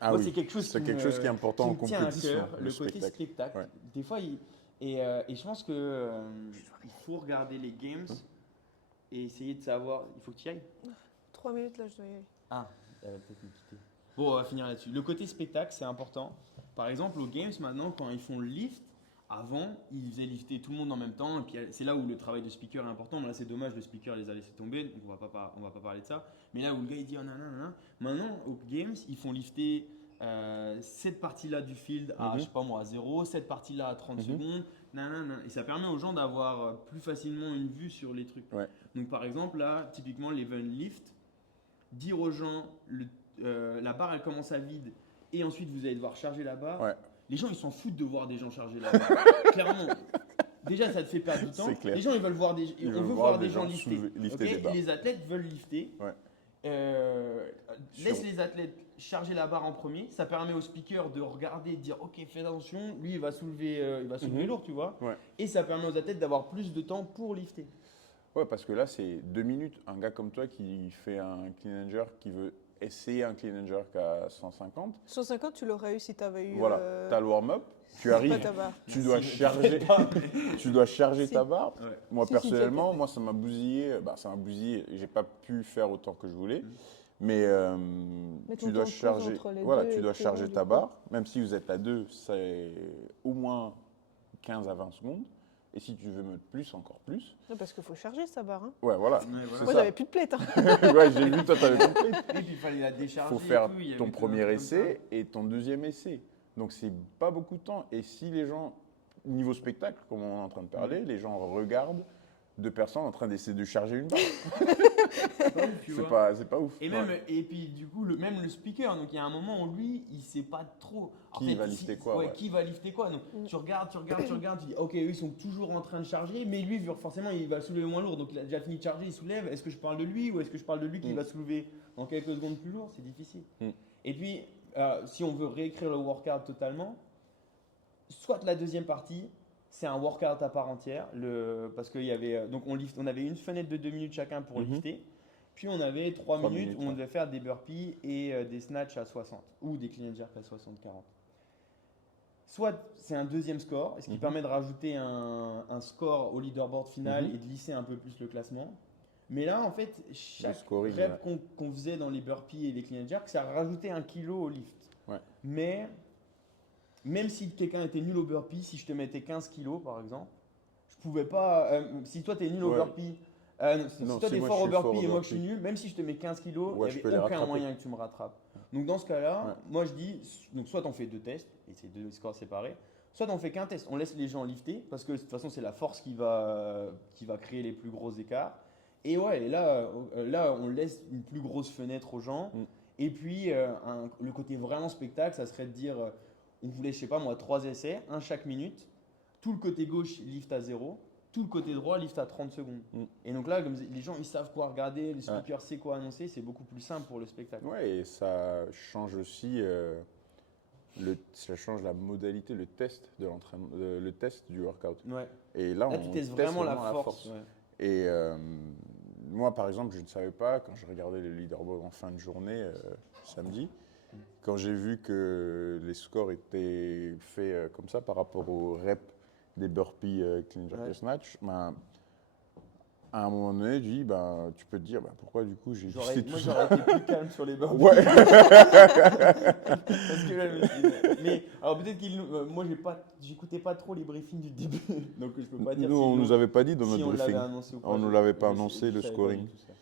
Ah Moi, oui, c'est quelque chose c'est qui quelque me- chose qui est important en qui me tient à compétition. cœur, le côté spectacle. Ouais. Des fois, et je pense que il faut regarder les games et essayer de savoir. Il faut que tu y ailles. 3 minutes là, je dois y aller. Ah, elle va peut-être me quitter. Bon, on va finir là-dessus. Le côté spectacle, c'est important. Par exemple, aux games, maintenant, quand ils font le lift, avant, ils faisaient lifter tout le monde en même temps. Et puis, c'est là où le travail de speaker est important. Mais là, c'est dommage, le speaker les a laissés tomber. Donc, on va pas parler de ça. Mais là où le gars, il dit, oh, nan, nan, nan. Maintenant, aux games, ils font lifter cette partie-là du field à, je sais pas moi, à 0, cette partie-là à 30 secondes, nanana. Et ça permet aux gens d'avoir plus facilement une vue sur les trucs. Ouais. Donc par exemple, là, typiquement, l'event lift, dire aux gens, la barre, elle commence à vide et ensuite vous allez devoir charger la barre. Ouais. Les gens, ils s'en foutent de voir des gens charger la barre. Clairement. Déjà, ça te fait perdre du temps. C'est clair. Les gens, ils veulent voir des, Ils on veulent veut voir voir des des gens gens lifter. lifter Ok, des barres. les athlètes veulent lifter. Ouais. Laisse les athlètes charger la barre en premier. Ça permet au speaker de regarder, de dire ok, fais attention, lui il va soulever lourd, tu vois. Ouais. Et ça permet aux athlètes d'avoir plus de temps pour lifter. Ouais, parce que là, c'est 2 minutes. Un gars comme toi qui fait un clean and jerk, qui veut essayer un clean and jerk à 150. 150, tu l'aurais eu si tu avais eu. Voilà, tu as le warm-up, tu pas arrives, ta barre. tu dois Si, charger, tu dois charger Si. ta barre. Ouais. Moi, Si, personnellement, moi, ça m'a bousillé. Ça m'a bousillé. J'ai pas pu faire autant que je voulais. Mais Mais tu ton dois temps de pause charger, entre les voilà, deux tu dois était charger long, ta du coup. barre. Même si vous êtes à 2, c'est au moins 15 à 20 secondes. Et si tu veux mettre plus, encore plus. Non, parce qu'il faut charger sa barre. Hein. Ouais, voilà. Ouais, voilà. C'est Moi, ça. j'avais plus de plate. Hein. Ouais, j'ai vu, toi, t'avais compris. Et puis il fallait la décharger. Il faut faire et tout, il y avait ton tout un premier truc comme essai et ton deuxième essai. Donc, c'est pas beaucoup de temps. Et si les gens, niveau spectacle, comme on est en train de parler, les gens regardent 2 personnes en train d'essayer de charger une barre. ça. Ouais, tu C'est vois. pas ouf. Et, même, et puis du coup, même le speaker, donc il y a un moment où lui, il sait pas trop. En Qui fait, va lifter quoi, ouais. Qui va lifter quoi. Donc tu regardes, tu dis, ok, eux ils sont toujours en train de charger, mais lui, forcément, il va soulever moins lourd. Donc il a déjà fini de charger, il soulève. Est-ce que je parle de lui ou est-ce que je parle de lui qui va soulever en quelques secondes plus lourd? C'est difficile. Et puis, si on veut réécrire le workout totalement, soit la deuxième partie, c'est un workout à part entière, parce qu'il y avait donc on avait une fenêtre de 2 minutes chacun pour lifter, puis on avait 3 minutes où on devait faire des burpees et des snatchs à 60 ou des clean and jerk à 60-40. Soit c'est un deuxième score, ce qui permet de rajouter un score au leaderboard final et de lisser un peu plus le classement. Mais là, en fait, chaque scoring, rep qu'on faisait dans les burpees et les clean and jerk, ça rajoutait 1 kilo au lift. Ouais. Mais même si quelqu'un était nul au burpee, si je te mettais 15 kilos par exemple, je pouvais pas. Si toi tu es nul au Ouais. burpee, si Non, toi si tu es moi, fort je au suis fort burpee au et moi je burpee. suis nul, même si je te mets 15 kilos, Ouais, il je n'y peux les avait aucun rattraper. moyen que tu me rattrapes. Donc dans ce cas-là, Ouais. moi je dis, donc soit on fait 2 tests, et c'est 2 scores séparés, soit on fait qu'un test, on laisse les gens lifter, parce que de toute façon c'est la force qui va créer les plus gros écarts. Et ouais, et là on laisse une plus grosse fenêtre aux gens. Et puis le côté vraiment spectacle, ça serait de dire, on voulait, je sais pas moi, 3 essais, un chaque minute. Tout le côté gauche lift à 0, tout le côté droit lift à 30 secondes. Et donc là, comme les gens ils savent quoi regarder, le speaker sait quoi annoncer, c'est beaucoup plus simple pour le spectacle. Ouais, et ça change aussi, ça change la modalité, le test de l'entraînement, le test du workout. Ouais. Et là, Là, on tu testes teste vraiment la force. Ouais. Et moi, par exemple, je ne savais pas, quand je regardais le leaderboard en fin de journée, samedi, quand j'ai vu que les scores étaient faits comme ça par rapport aux reps des burpees clean jerk et snatch, à un moment donné, tu dis, tu peux te dire, pourquoi du coup j'ai Moi, juste tout ça. j'aurais été plus calme sur les burpees. Ouais. Parce que là, je me suis dit, mais alors peut-être moi, j'écoutais pas trop les briefings du début, donc je peux pas dire. Nous, si on nous avait pas dit dans si notre on l'avait briefing. annoncé ou pas. On nous l'avait pas annoncé, le savais pas scoring. du tout ça.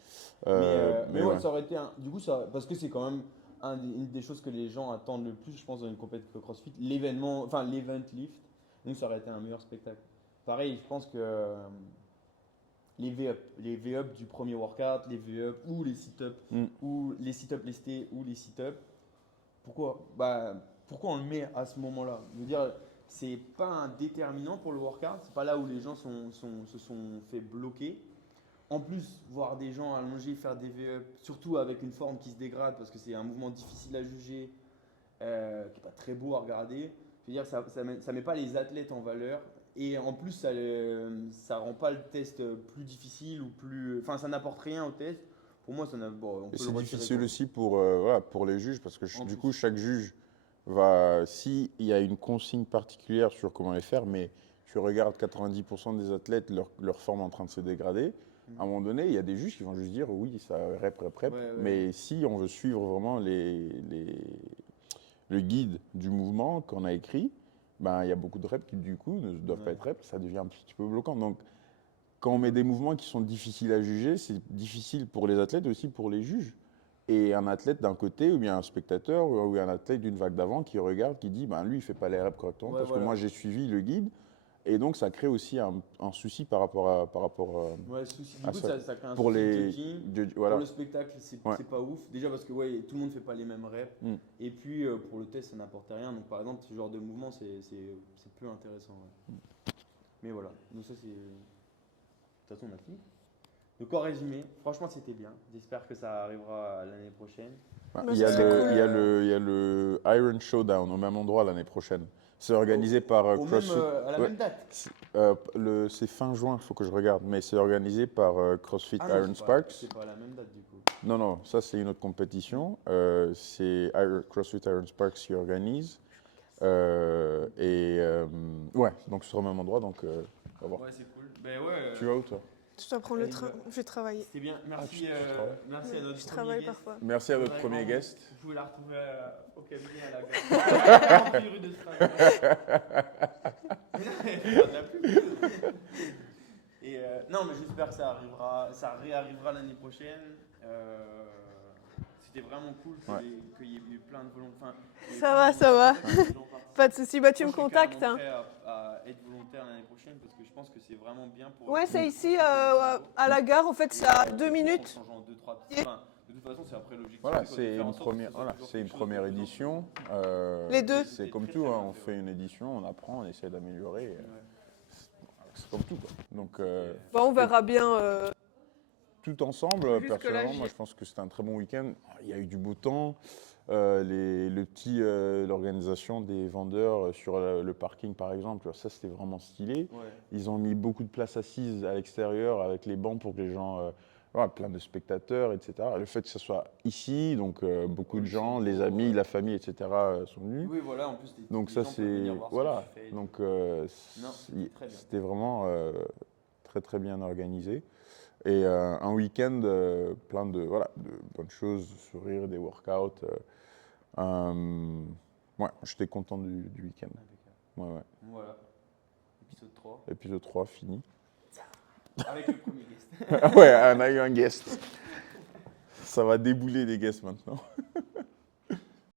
Mais ouais. ouais, ça aurait été du coup, parce que c'est quand même une des choses que les gens attendent le plus, je pense, dans une compétition CrossFit, l'event lift. Donc ça aurait été un meilleur spectacle. Pareil, je pense que les V-up du premier workout, les V-up ou les sit-up, ou les sit-up lestés ou les sit-up, pourquoi on le met à ce moment-là? Je veux dire, c'est pas un déterminant pour le workout, c'est pas là où les gens se sont fait bloquer. En plus, voir des gens allongés faire des V-up, surtout avec une forme qui se dégrade parce que c'est un mouvement difficile à juger, qui n'est pas très beau à regarder. Je veux dire, ça met pas les athlètes en valeur. Et en plus, ça rend pas le test plus difficile ou plus. Enfin, ça n'apporte rien au test. Pour moi, on peut C'est le retirer, difficile quoi. aussi pour les juges parce que En du plus. coup, chaque juge va, s'il y a une consigne particulière sur comment les faire, mais tu regardes 90% des athlètes, leur forme en train de se dégrader. À un moment donné, il y a des juges qui vont juste dire oui, ça rep. Ouais. Mais si on veut suivre vraiment le guide du mouvement qu'on a écrit, il y a beaucoup de reps qui du coup ne doivent pas être reps, ça devient un petit peu bloquant. Donc, quand on met des mouvements qui sont difficiles à juger, c'est difficile pour les athlètes et aussi pour les juges. et un athlète d'un côté, ou bien un spectateur, ou un athlète d'une vague d'avant qui regarde, qui dit, ben lui, il fait pas les reps correctement, Ouais, parce voilà. que moi, j'ai suivi le guide. Et donc, ça crée aussi un souci par rapport Ouais, souci. Du à coup, ça. ça crée un Pour souci de les, judging. voilà. Pour le spectacle, c'est Ouais. pas ouf. Déjà parce que ouais, tout le monde ne fait pas les mêmes reps. Mm. Et puis pour le test, ça n'apporte rien. Donc par exemple, ce genre de mouvement, c'est peu intéressant. Ouais. Mais voilà. Donc ça, c'est. De toute façon, on a fini. Donc en résumé, franchement, c'était bien. J'espère que ça arrivera l'année prochaine. Bah, Bah, il y ça a serait le, cool. il y a le, il y a le Iron Showdown au même endroit l'année prochaine. C'est organisé par Au même, CrossFit. à la Ouais. même date. C'est fin juin, il faut que je regarde, mais c'est organisé par CrossFit Ah non, Iron Sparks. c'est pas à la même date du coup. Non, non, ça c'est une autre compétition. C'est CrossFit Iron Sparks qui organise. Ouais, donc c'est au même endroit, donc on va voir. Ouais, c'est cool. Ben ouais. Tu vas où toi? Je dois prendre le Et train. bah- Je vais travailler. C'était bien. Merci, tu travailles merci à notre Je premier travaille guest. parfois. Merci à notre Vraiment, premier guest. Vous pouvez la retrouver au cabinet à la gare. 38 rue de Strasbourg. Faire de la pub. Et non, mais j'espère que ça réarrivera l'année prochaine. C'était vraiment cool qu'il y ait eu plein de volontaires. Ça va. Pas de souci. Bah, tu me contactes. Je Hein. suis carrément prêt à être volontaire l'année prochaine parce que je pense que c'est vraiment bien pour. Ouais, c'est ici à la gare. En fait, c'est à 2 minutes. En changeant 2-3 petits. Enfin, de toute façon, c'est après l'objectif. Voilà, de c'est faire en une sorte que première, ce soit voilà, toujours c'est une quelque chose première de plus en édition. Les deux. C'est C'était comme très, tout, très hein, bien on fait, fait une édition, on apprend, on essaie d'améliorer. plus. Ouais. C'est comme tout, quoi. Donc, Bon, on verra bien. tout ensemble, Jusque-là, personnellement, j'y- moi je pense que c'était un très bon week-end. Il y a eu du beau temps. L'organisation des vendeurs sur le parking, par exemple, ça c'était vraiment stylé. Ouais. Ils ont mis beaucoup de places assises à l'extérieur avec les bancs pour que les gens, voilà, plein de spectateurs, etc. Le fait que ce soit ici, donc beaucoup de Oui, gens, c'est les beau, amis, ouais. la famille, etc. Sont venus. Oui, voilà, en plus, Donc les ça gens peuvent venir c'est voir voilà. ce que tu fais. Donc Non, c'était très bien. c'était vraiment très très bien organisé. Et un week-end plein de voilà de bonnes choses, sourire, des workouts. Ouais, j'étais content du week-end. Ouais, ouais. Voilà, épisode 3. Épisode 3 fini. Avec le premier guest. Ouais, on a eu un guest. Ça va débouler des guests maintenant.